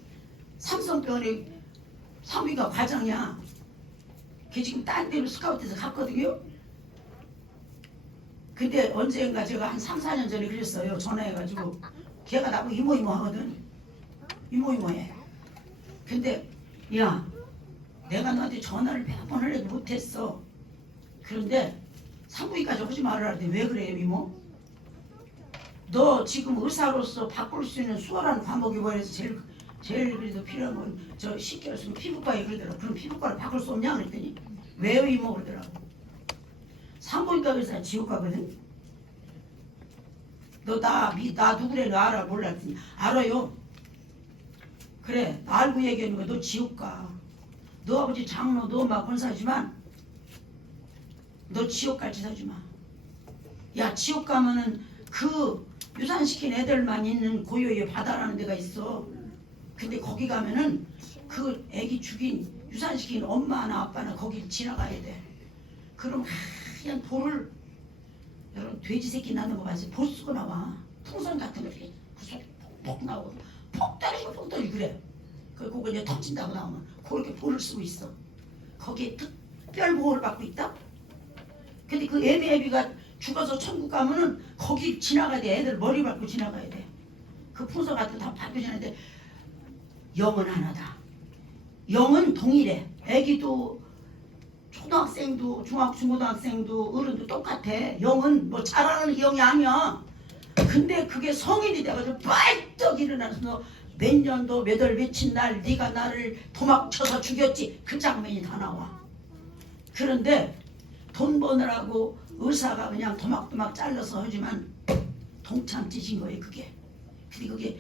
삼성병원에 사위가 과장이야. 걔 지금 딴 데로 스카우트해서 갔거든요. 근데 언젠가 제가 한 3, 4년 전에 그랬어요. 전화해가지고 걔가 나보고 이모 하거든. 이모 해. 근데 야 내가 너한테 전화를 100번을 해도 못했어. 그런데 산부인과까지 하지 말아라. 왜 그래요 이모? 너 지금 의사로서 바꿀 수 있는 수월한 과목이 뭐래서 제일 그래도 필요한 건 저 쉽게 할 수 있는 피부과에 그러더라고. 그럼 피부과를 바꿀 수 없냐 그랬더니 왜요 이모 그러더라고. 산부인과 의사 지옥 가거든. 너 나 누구래 너 알아 몰라 했더니 알아요. 그래 나 알고 얘기하는 거야. 너 지옥 가. 너 아버지 장로 너 막 권사지만 너 지옥 갈 짓 하지 마. 야, 지옥 가면은 그 유산시킨 애들만 있는 고요의 바다라는 데가 있어. 근데 거기 가면은 그 애기 죽인 유산시킨 엄마나 아빠나 거길 지나가야 돼. 그럼 하얀 볼을, 여러분 돼지 새끼 나는 거 봐서 볼 쓰고 나와. 풍선 같은 거 이렇게 퍽 나오고 퍽 떨어지고 그래. 그거 이제 터진다고 나오면 그렇게 볼을 쓰고 있어. 거기에 특별 보호를 받고 있다. 근데 그 애비가 죽어서 천국 가면은 거기 지나가야 돼. 애들 머리 밟고 지나가야 돼. 그 풍선 같은 거 다 밟고 지나가는데 영은 하나다. 영은 동일해. 애기도 초등학생도 중고등학생도 어른도 똑같아. 영은 뭐 잘하는 영이 아니야. 근데 그게 성인이 돼가지고 빨떡 일어나서 몇 년도 몇 월 며칠 날 네가 나를 도망쳐서 죽였지. 그 장면이 다 나와. 그런데 돈 버느라고 의사가 그냥 도막도막 잘라서 하지만 동참 찢은 거예요. 그게. 근데 그게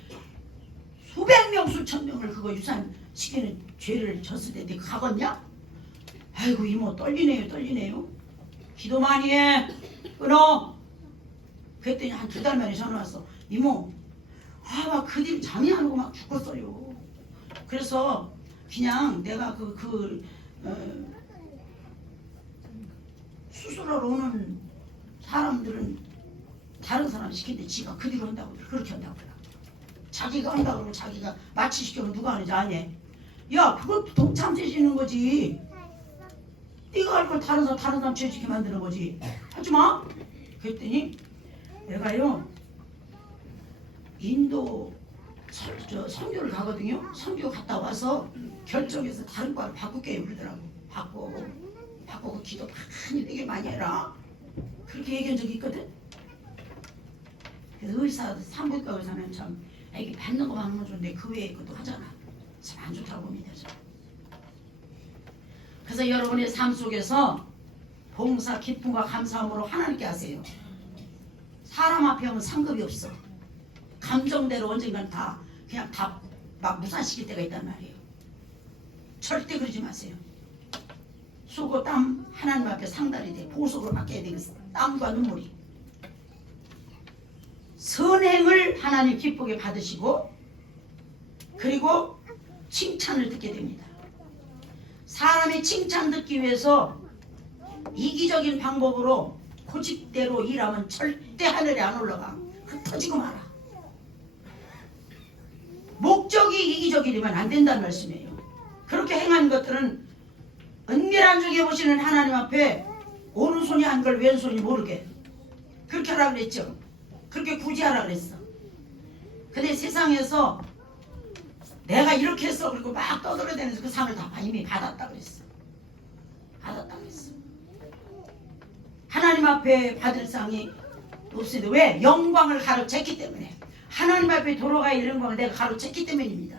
수백 명 수천 명을 그거 유산시키는 죄를 졌을 때 내가 가겠냐? 아이고 이모 떨리네요. 기도 많이 해. 끊어. 그랬더니 한 2달 만에 전화 왔어. 이모 막 그 뒤로 잠이 안 오고 막 죽었어요. 그래서 그냥 내가 수술하러 오는 사람들은 다른 사람 시키는데 지가 그 뒤로 한다고 그렇게 한다고 그래. 자기가 한다고 그러면 자기가 마취시키면 누가 하는지 아니? 야 그것도 동참죄지는 거지. 네가 할 걸 다른 사람 죄짓게 만드는 거지. 하지마. 그랬더니 내가요 인도 선교를 가거든요. 선교 갔다 와서 결정해서 다른 과를 바꿀게요 그러더라고. 바꾸고 기도 되게 많이 해라. 그렇게 얘기한 적이 있거든. 그래서 의사 산부인과 의사는 참 애기 받는 거 하는 건 좋은데 그 외에 것도 하잖아. 참 안 좋다고 봅니다. 그래서 여러분의 삶 속에서 봉사, 기쁨과 감사함으로 하나님께 하세요. 사람 앞에 하면 상급이 없어. 감정대로 언젠간 다 그냥 다 막 무산시킬 때가 있단 말이에요. 절대 그러지 마세요. 수고 땀 하나님 앞에 상달이 돼. 보석으로 맡겨야 되겠어. 땀과 눈물이. 선행을 하나님 기쁘게 받으시고 그리고 칭찬을 듣게 됩니다. 사람이 칭찬 듣기 위해서 이기적인 방법으로 고집대로 일하면 절대 하늘에 안 올라가. 흩어지고 말아. 목적이 이기적이면 안 된다는 말씀이에요. 그렇게 행한 것들은 은밀한 중에 보시는 하나님 앞에 오른손이 한 걸 왼손이 모르게 그렇게 하라 그랬죠. 그렇게 굳이 하라 그랬어. 근데 세상에서 내가 이렇게 했어 그리고 막 떠들어대면서 그 상을 다 이미 받았다 그랬어. 하나님 앞에 받을 상이 없습니다. 왜? 영광을 가로챘기 때문에. 하나님 앞에 돌아가야 할 영광을 내가 가로챘기 때문입니다.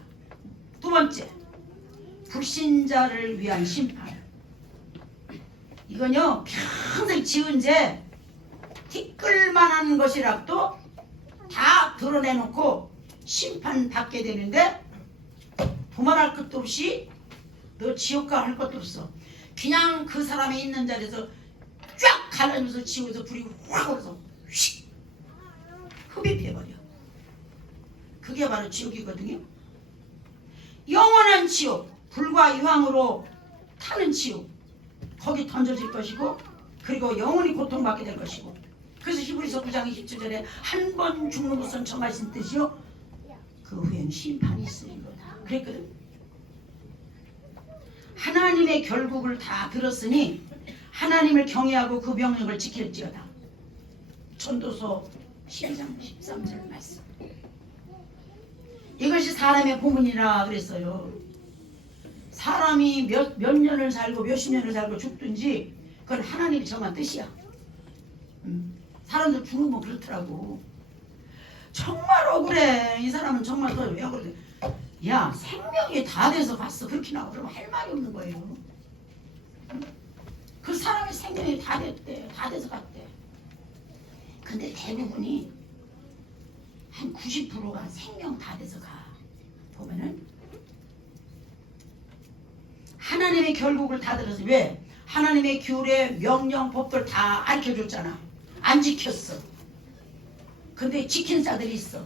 두 번째, 불신자를 위한 심판. 이건요 평생 지은 죄 티끌만한 것이라도 다 드러내놓고 심판받게 되는데 도말할 것도 없이 너 지옥 가 할 것도 없어. 그냥 그 사람이 있는 자리에서 쫙 갈라면서 지옥에서 불이 확 오르서 휙 흡입해버려. 그게 바로 지옥이거든요. 영원한 지옥, 불과 유황으로 타는 지옥, 거기 던져질 것이고 그리고 영원히 고통받게 될 것이고. 그래서 히브리서 9장 27절에 한 번 죽는 것은 정하신 뜻이요 그 후엔 심판이 있으리 거다 그랬거든. 하나님의 결국을 다 들었으니 하나님을 경외하고 그 명령을 지킬지어다. 전도서 12장 13절 말씀. 이것이 사람의 본분이라 그랬어요. 사람이 몇 년을 살고 몇십 년을 살고 죽든지 그건 하나님이 정한 뜻이야. 사람들 죽는 건 그렇더라고. 정말 억울해. 이 사람은 정말 왜 억울해. 야 생명이 다 돼서 갔어. 그렇게 나오고 그러면 할 말이 없는 거예요. 그 사람의 생명이 다 됐대. 다 돼서 갔대. 근데 대부분이 한 90%가 생명 다 돼서 가. 보면은 하나님의 결국을 다 들어서 왜? 하나님의 규례, 명령, 법들 다 알려줬잖아. 안 지켰어. 근데 지킨 자들이 있어.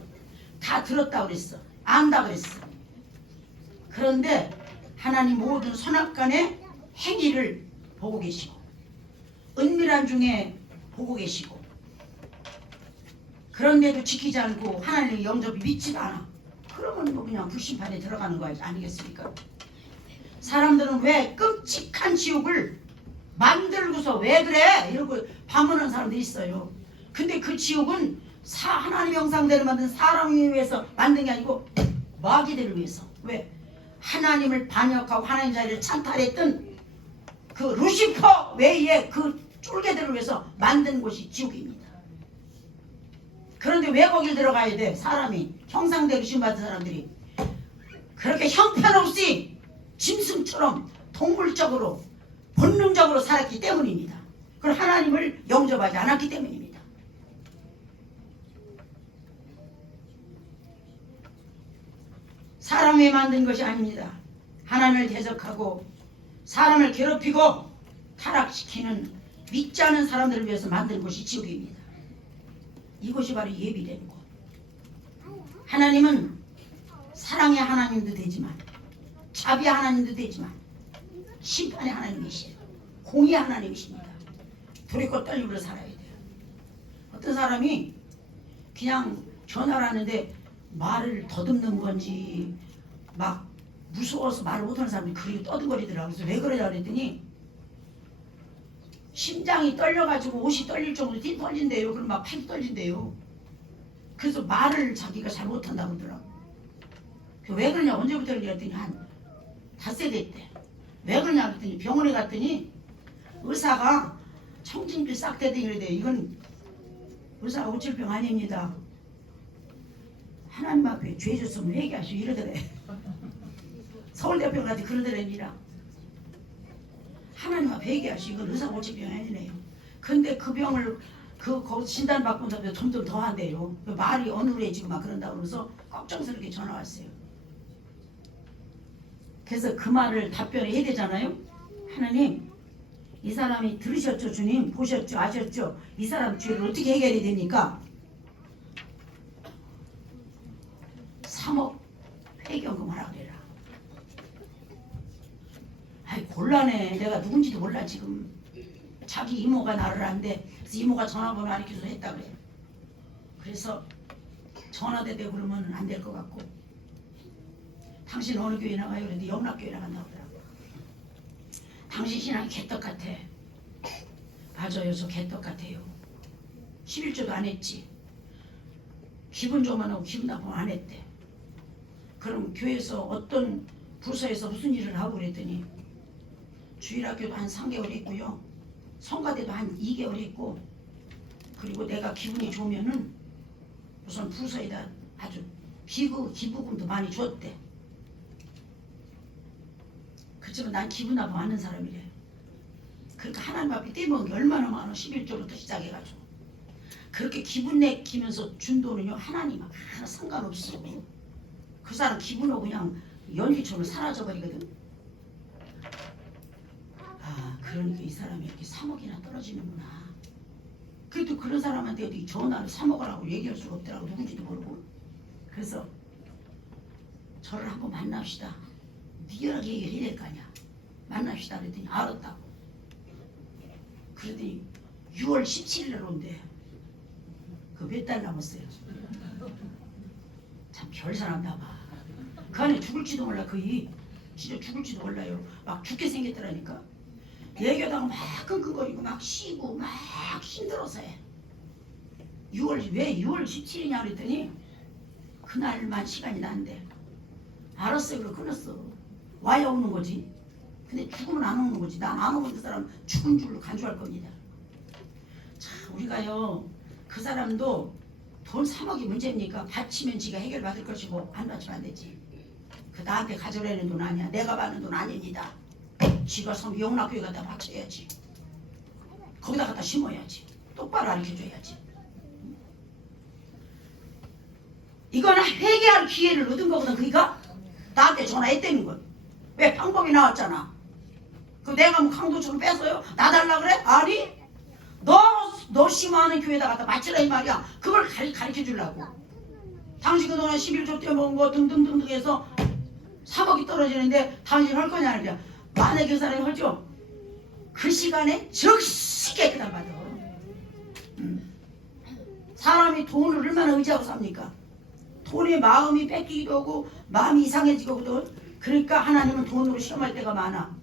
다 들었다 그랬어. 안다 그랬어. 그런데 하나님 모든 선악간의 행위를 보고 계시고 은밀한 중에 보고 계시고 그런데도 지키지 않고 하나님의 영접이 믿지가 않아. 그러면 뭐 그냥 불심판에 들어가는 거 아니겠습니까? 사람들은 왜 끔찍한 지옥을 만들고서 왜 그래? 이러고 반문하는 사람들이 있어요. 근데 그 지옥은 하나님 형상대로 만든 사람을 위해서 만든 게 아니고 마귀들을 위해서. 왜? 하나님을 반역하고 하나님 자리를 찬탈했던 그 루시퍼 외에 그 쫄개들을 위해서 만든 곳이 지옥입니다. 그런데 왜 거길 들어가야 돼? 사람이 형상대로 지음받은 사람들이 그렇게 형편없이 짐승처럼 동물적으로 본능적으로 살았기 때문입니다. 그걸 하나님을 영접하지 않았기 때문입니다. 사람이 만든 것이 아닙니다. 하나님을 대적하고 사람을 괴롭히고 타락시키는 믿지 않은 사람들을 위해서 만든 것이 지옥입니다. 이것이 바로 예비된 곳. 하나님은 사랑의 하나님도 되지만 자비의 하나님도 되지만 심판의 하나님이시에요. 공의의 하나님이십니다. 두렵고 떨림으로 살아야 돼요. 어떤 사람이 그냥 전화를 하는데 말을 더듬는 건지 막 무서워서 말을 못하는 사람이 그리고 떠들거리더라고요. 그래서 왜 그러냐 그랬더니 심장이 떨려가지고 옷이 떨릴 정도로 띵 떨린대요. 그럼 막 팔이 떨린대요. 그래서 말을 자기가 잘 못한다고 그러더라고요. 왜 그러냐 언제부터 그랬더니 한 닷새 됐대. 왜 그러냐 그랬더니 병원에 갔더니 의사가 청진기 싹 대더니 이러대. 이건 의사가 고칠 병 아닙니다. 하나님 앞에 죄 졌으면 회개하시오 이러더래. 서울대병원 같은 그런 데랍니다. 하나님 앞에 회개하시오. 이건 의사가 고칠 병이 아니네요. 근데 그 병을 그 진단 받고 나서 점점 더 한대요. 말이 어눌해지고 막 그런다고 그러면서 걱정스럽게 전화 왔어요. 그래서 그 말을 답변을 해야 되잖아요. 하나님 이 사람이 들으셨죠? 주님 보셨죠? 아셨죠? 이 사람 죄를 어떻게 해결이 됩니까? 3억 회경금 하라 그래라. 아이 곤란해. 내가 누군지도 몰라 지금. 자기 이모가 나를 안대. 그래서 이모가 전화번호 알려줘서 했다 그래. 그래서 전화대대 그러면 안 될 것 같고 당신 어느 교회 나가요? 그랬는데 영락교회 나간다고 그러더라고. 당신 신앙이 개떡 같아. 맞아요. 저 개떡 같아요. 11조도 안 했지. 기분 좋으면 하고 기분 나쁘면 안 했대. 그럼 교회에서 어떤 부서에서 무슨 일을 하고 그랬더니 주일학교도 한 3개월 했고요. 성가대도 한 2개월 했고 그리고 내가 기분이 좋으면은 우선 부서에다 아주 기부금도 많이 줬대. 그렇지만 난 기분 나쁘면 안 하는 사람이래. 그러니까 하나님 앞에 떼먹은 게 얼마나 많아. 11조부터 시작해가지고 그렇게 기분 내키면서 준 돈은요 하나님 하나 상관없어. 그 사람 기분으로 그냥 연기처럼 사라져버리거든. 아 그러니까 이 사람이 이렇게 3억이나 떨어지는구나. 그래도 그런 사람한테 어디 전화를 3억을 하고 얘기할 수가 없더라고. 누군지도 모르고. 그래서 저를 한번 만납시다. 리얼하게 얘기를 해야 될 거 아니야. 만납시다 그랬더니 알았다고. 그러더니 6월 17일에 온대. 그 몇 달 남았어요. 참 별 사람다 봐. 그 안에 죽을지도 몰라. 거의 진짜 죽을지도 몰라요. 막 죽게 생겼더라니까. 얘기하다가 막 끙끙거리고 막 쉬고 막 힘들어서 해. 왜 6월 17일이냐 그랬더니 그날만 시간이 난대. 알았어요. 그래 끊었어. 와야 오는 거지. 근데 죽으면 안 오는 거지. 난 안 오면 그 사람 죽은 줄로 간주할 겁니다. 참 우리가요 그 사람도 돈 3억이 문제입니까? 바치면 지가 해결받을 것이고 안 바치면 안 되지. 그 나한테 가져라는 돈 아니야. 내가 받는 돈 아닙니다. 지가 성 영락교회 갖다 바쳐야지. 거기다 갖다 심어야지. 똑바로 가르쳐줘야지. 이거는 회개할 기회를 얻은 거거든. 그러니까 나한테 전화했다는 건. 왜 방법이 나왔잖아. 그 내가 뭐 강도처럼 뺏어요? 나 달라 그래? 아니 너 심어하는 교회에다 갖다 맞추라 이 말이야. 그걸 가르쳐 주려고. 당신 그동안 11조 때 먹은 거 등등등등 해서 3억이 떨어지는데 당신 할 거냐 안 할 거냐. 만약에 그 사람이 하죠. 그 시간에 즉시 깨끗한 받아. 사람이 돈을 얼마나 의지하고 삽니까? 돈에 마음이 뺏기기도 하고 마음이 이상해지거든. 그러니까 하나님은 돈으로 시험할 때가 많아.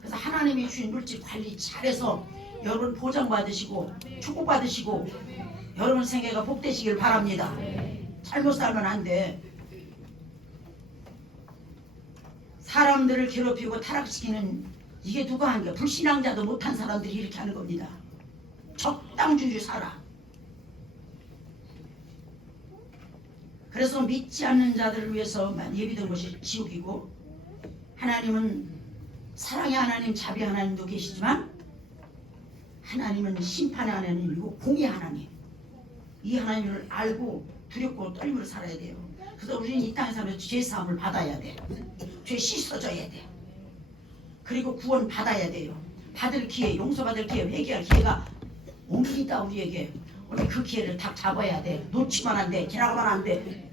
그래서 하나님이 주신 물질 관리 잘해서 여러분 보장받으시고 축복받으시고 여러분 생애가 복되시길 바랍니다. 잘못 살면 안 돼. 사람들을 괴롭히고 타락시키는 이게 누가 한 거야? 불신앙자도 못한 사람들이 이렇게 하는 겁니다. 적당주의 살아. 그래서 믿지 않는 자들을 위해서만 예비된 것이 지옥이고, 하나님은 사랑의 하나님, 자비 하나님도 계시지만 하나님은 심판의 하나님이고 공의 하나님. 이 하나님을 알고 두렵고 떨림으로 살아야 돼요. 그래서 우리는 이 땅에 살면서 죄사함을 받아야 돼. 죄 씻어져야 돼. 그리고 구원 받아야 돼요. 받을 기회, 용서받을 기회, 회개할 기회가 옵니다 우리에게. 우리 그 기회를 다 잡아야 돼. 놓치면 안 돼. 지나가면 안 돼.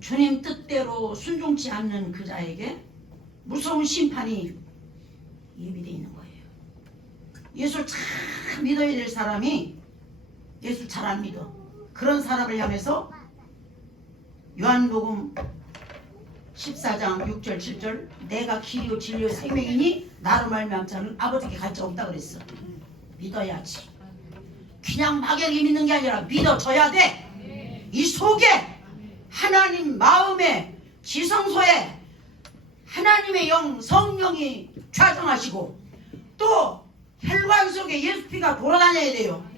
주님 뜻대로 순종치 않는 그 자에게 무서운 심판이 예비되어 있는 거예요. 예수를 잘 믿어야 될 사람이 예수를 잘 안 믿어. 그런 사람을 향해서 요한복음 14장 6절 7절 내가 길이요 진리요 생명이니 나로 말미암지 자는 아버지께 갈 자 없다 그랬어. 믿어야지. 그냥 막연히 믿는 게 아니라 믿어줘야 돼. 이 속에 하나님 마음에 지성소에 하나님의 영 성령이 좌정하시고 또 혈관 속에 예수 피가 돌아다녀야 돼요.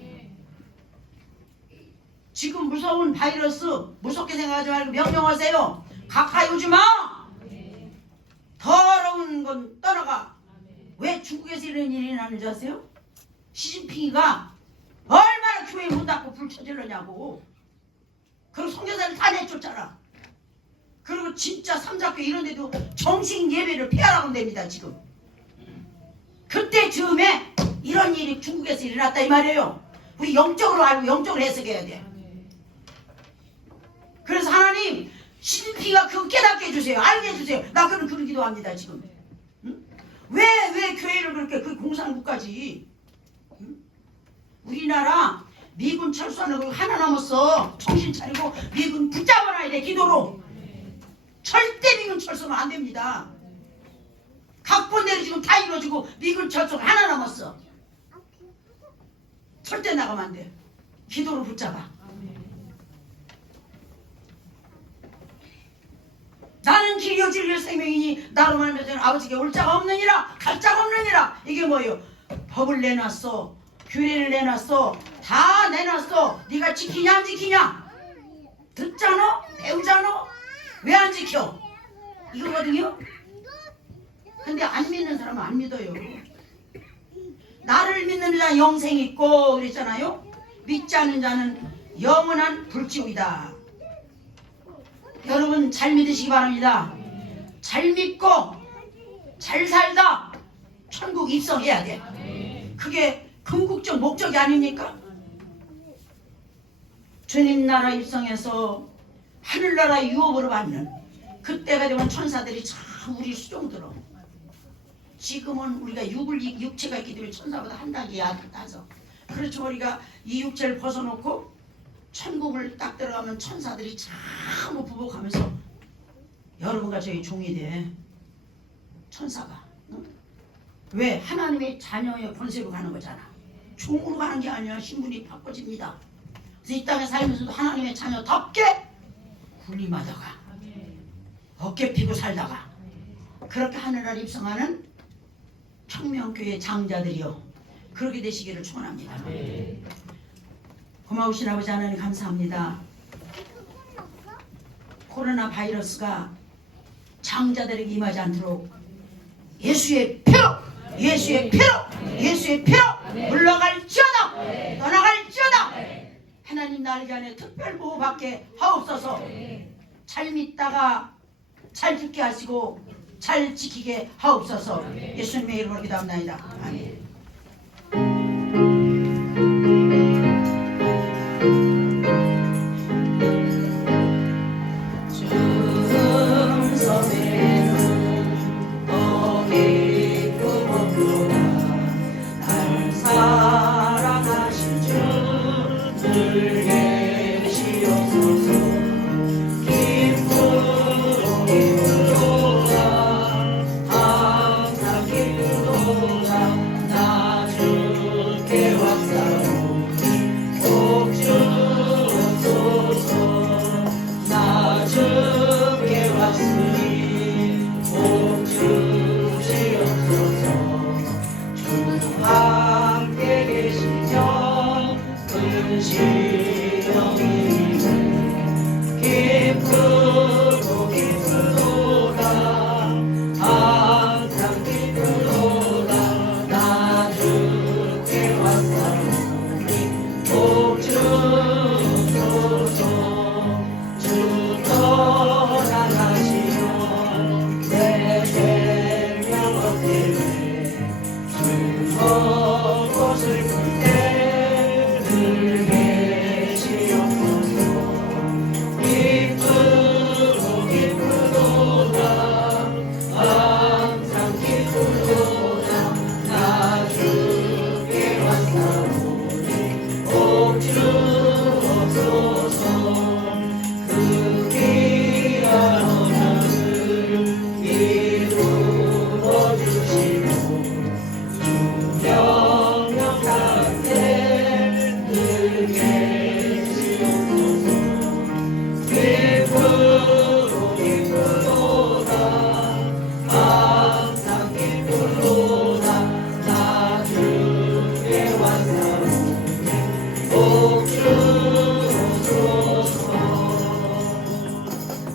지금 무서운 바이러스 무섭게 생각하지 말고 명령하세요. 가까이 오지 마. 더러운 건 떠나가. 왜 중국에서 이런 일이 일어나는 줄 아세요? 시진핑이가 얼마나 교회 문 닫고 불 쳐질러냐고. 그리고 선교사를 다 내쫓잖아. 그리고 진짜 삼자교회 이런 데도 정식 예배를 폐하라고 합니다 지금. 그때 즈음에 이런 일이 중국에서 일어났다 이 말이에요. 우리 영적으로 알고 영적으로 해석해야 돼. 그래서 하나님 시진핑이가 그거 깨닫게 해주세요. 알게 해주세요. 나 그런 기도합니다 지금. 응? 왜 교회를 그렇게 그 공산국까지. 응? 우리나라 미군 철수하는 거 하나 남았어. 정신 차리고 미군 붙잡아놔야 돼 기도로. 절대 미군 철수는 안 됩니다. 각본대로 지금 다 이루어지고 미군 철수가 하나 남았어. 절대 나가면 안 돼. 기도로 붙잡아. 나는 길이요 진리요 생명이니 나로 말미암아 아버지께 올 자가 없느니라 갈 자가 없느니라. 이게 뭐예요? 법을 내놨어. 규례를 내놨어. 다 내놨어. 네가 지키냐 안 지키냐? 듣잖아? 배우잖아? 왜 안 지켜? 이거거든요. 근데 안 믿는 사람은 안 믿어요. 나를 믿는 자는 영생이 있고 그랬잖아요. 믿지 않는 자는 영원한 불지옥이다. 여러분 잘 믿으시기 바랍니다. 잘 믿고 잘 살다 천국 입성해야 돼. 그게 궁극적 목적이 아닙니까? 주님 나라 입성해서 하늘나라 유업으로 받는 그때가 되면 천사들이 참 우리 수종 들어. 지금은 우리가 육체가 있기 때문에 천사보다 한 단계 낮아서. 그렇죠. 우리가 이 육체를 벗어놓고 천국을 딱 들어가면 천사들이 참 부복하면서 여러분과 저희 종이 돼. 천사가. 응? 왜? 하나님의 자녀의 권세로 가는 거잖아. 종으로 가는 게 아니라 신분이 바꿔집니다. 그래서 이 땅에 살면서도 하나님의 자녀답게 군림하다가 어깨 피고 살다가 그렇게 하늘나라 입성하는 청명교회 장자들이요. 그렇게 되시기를 축원합니다. 고마우신 아버지 하나님 감사합니다. 코로나 바이러스가 장자들에게 임하지 않도록 예수의 피로 예수의 피로 예수의 피로 물러갈지어다 떠나갈지어다. 하나님 날개 안에 특별 보호받게 하옵소서. 잘 믿다가 잘 듣게 하시고 잘 지키게 하옵소서. 예수님의 이름으로 기도합나이다. 아멘.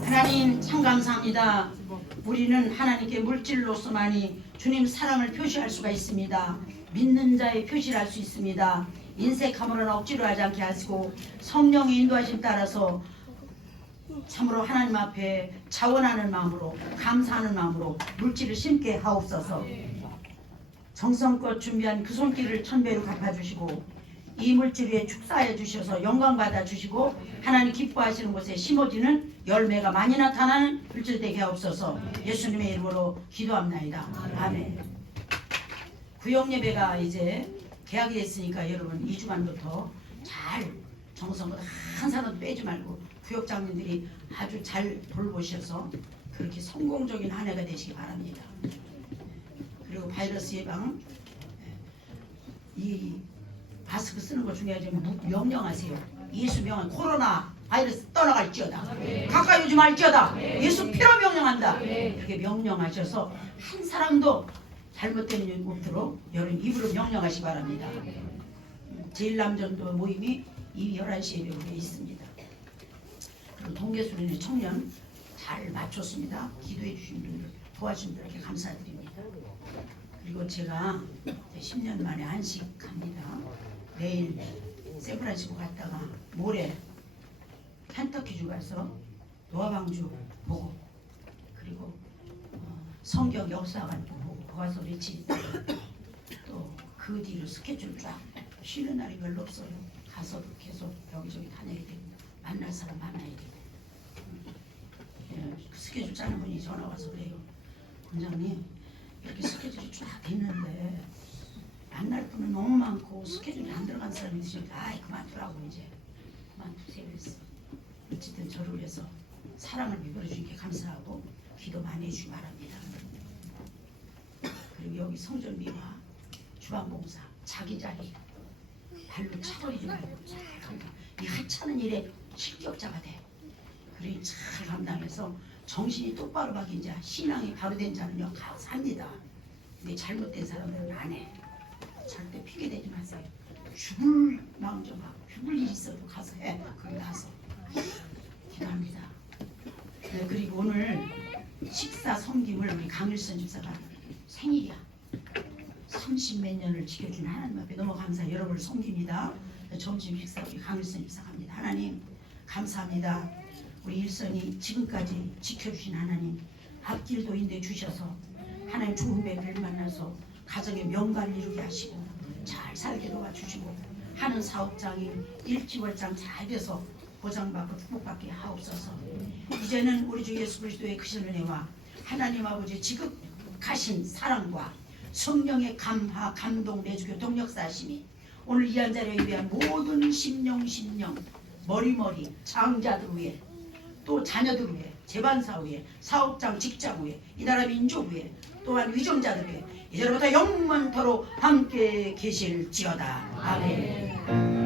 하나님 참 감사합니다. 우리는 하나님께 물질로서만이 주님 사랑을 표시할 수가 있습니다. 믿는 자의 표시를 할 수 있습니다. 인색함으로는 억지로 하지 않게 하시고 성령의 인도하심 따라서 참으로 하나님 앞에 자원하는 마음으로 감사하는 마음으로 물질을 심게 하옵소서. 정성껏 준비한 그 손길을 천배로 갚아주시고 이 물질 위에 축사해 주셔서 영광 받아 주시고 하나님 기뻐하시는 곳에 심어지는 열매가 많이 나타나는 물질 되게 하옵소서. 예수님의 이름으로 기도합나이다. 아멘. 구역 예배가 이제 개학이 됐으니까 여러분 2주간부터 잘 정성껏 한 사람도 빼지 말고 구역장님들이 아주 잘 돌보셔서 그렇게 성공적인 한 해가 되시기 바랍니다. 그리고 바이러스 예방, 이 마스크 쓰는 거 중요하지만 명령하세요. 예수 명한 코로나 바이러스 떠나갈지어다. 가까이 오지 말지어다. 예수 피로 명령한다. 그렇게 명령하셔서 한 사람도 잘못된 일 없도록 여러분 입으로 명령하시기 바랍니다. 제일남전도 모임이 이 11시 예배에 있습니다. 그리고 동계수련회 청년 잘 마쳤습니다. 기도해 주신 분들, 도와주신 분들께 감사드립니다. 그리고 제가 10년 만에 안식합니다. 내일 샌프란시스코 갔다가 모레 켄터키주 가서 노아방주 보고 그리고 성경 역사관 보고 거기서 리치 또 그 뒤로 스케줄 쫙 쉬는 날이 별로 없어요. 가서 계속 여기저기 다녀야 되고 만날 사람 만나야 되고 그 스케줄 짜는 분이 전화 와서 그래요. 원장님 이렇게 스케줄이 쫙 됐는데 만날 분은 너무 많고 스케줄이 안 들어간 사람이 있으니까 아이 그만두라고 이제 그만두세요 그랬어. 어쨌든 저를 위해서 사랑을 베풀어 주시게 감사하고 기도 많이 해주시기 바랍니다. 그리고 여기 성전비와 주방봉사 자기 자리 발로 차버리지 말고 잘 감당. 이 하찮은 일에 실격자가 돼. 그리고 잘 감당해서 정신이 똑바로 박인 자, 신앙이 바로 된 자는요 삽니다. 근데 잘못된 사람들은 안 해. 절대 핑계 대지 마세요. 죽을 마음 좀 하고 죽을 일이 있어도 가서 해. 거기 가서 기도합니다. 네, 그리고 오늘 식사 섬김을 우리 강일선 집사가 생일이야. 30몇 년을 지켜준 하나님 앞에 너무 감사해요. 여러분을 섬깁니다. 점심 식사 우리 강일선 집사가 합니다. 하나님 감사합니다. 우리 일선이 지금까지 지켜주신 하나님 앞길도 인대 주셔서 하나님 좋은 배를 만나서 가정의 명가를 이루게 하시고 잘 살게 도와주시고 하는 사업장이 일지월장 잘 돼서 보장받고 축복받게 하옵소서. 이제는 우리 주 예수 그리스도의 크신 은혜와 하나님 아버지 지극하신 사랑과 성령의 감화 감동 내주교 동력사심이 오늘 이 한 자리에 위한 모든 심령 머리머리 장자들 위해 또 자녀들 위해 재반사 위해 사업장 직장 위해 이 나라 민족 위해 또한 위정자들 위해 이제로부터 영원토록 함께 계실지어다. 아멘.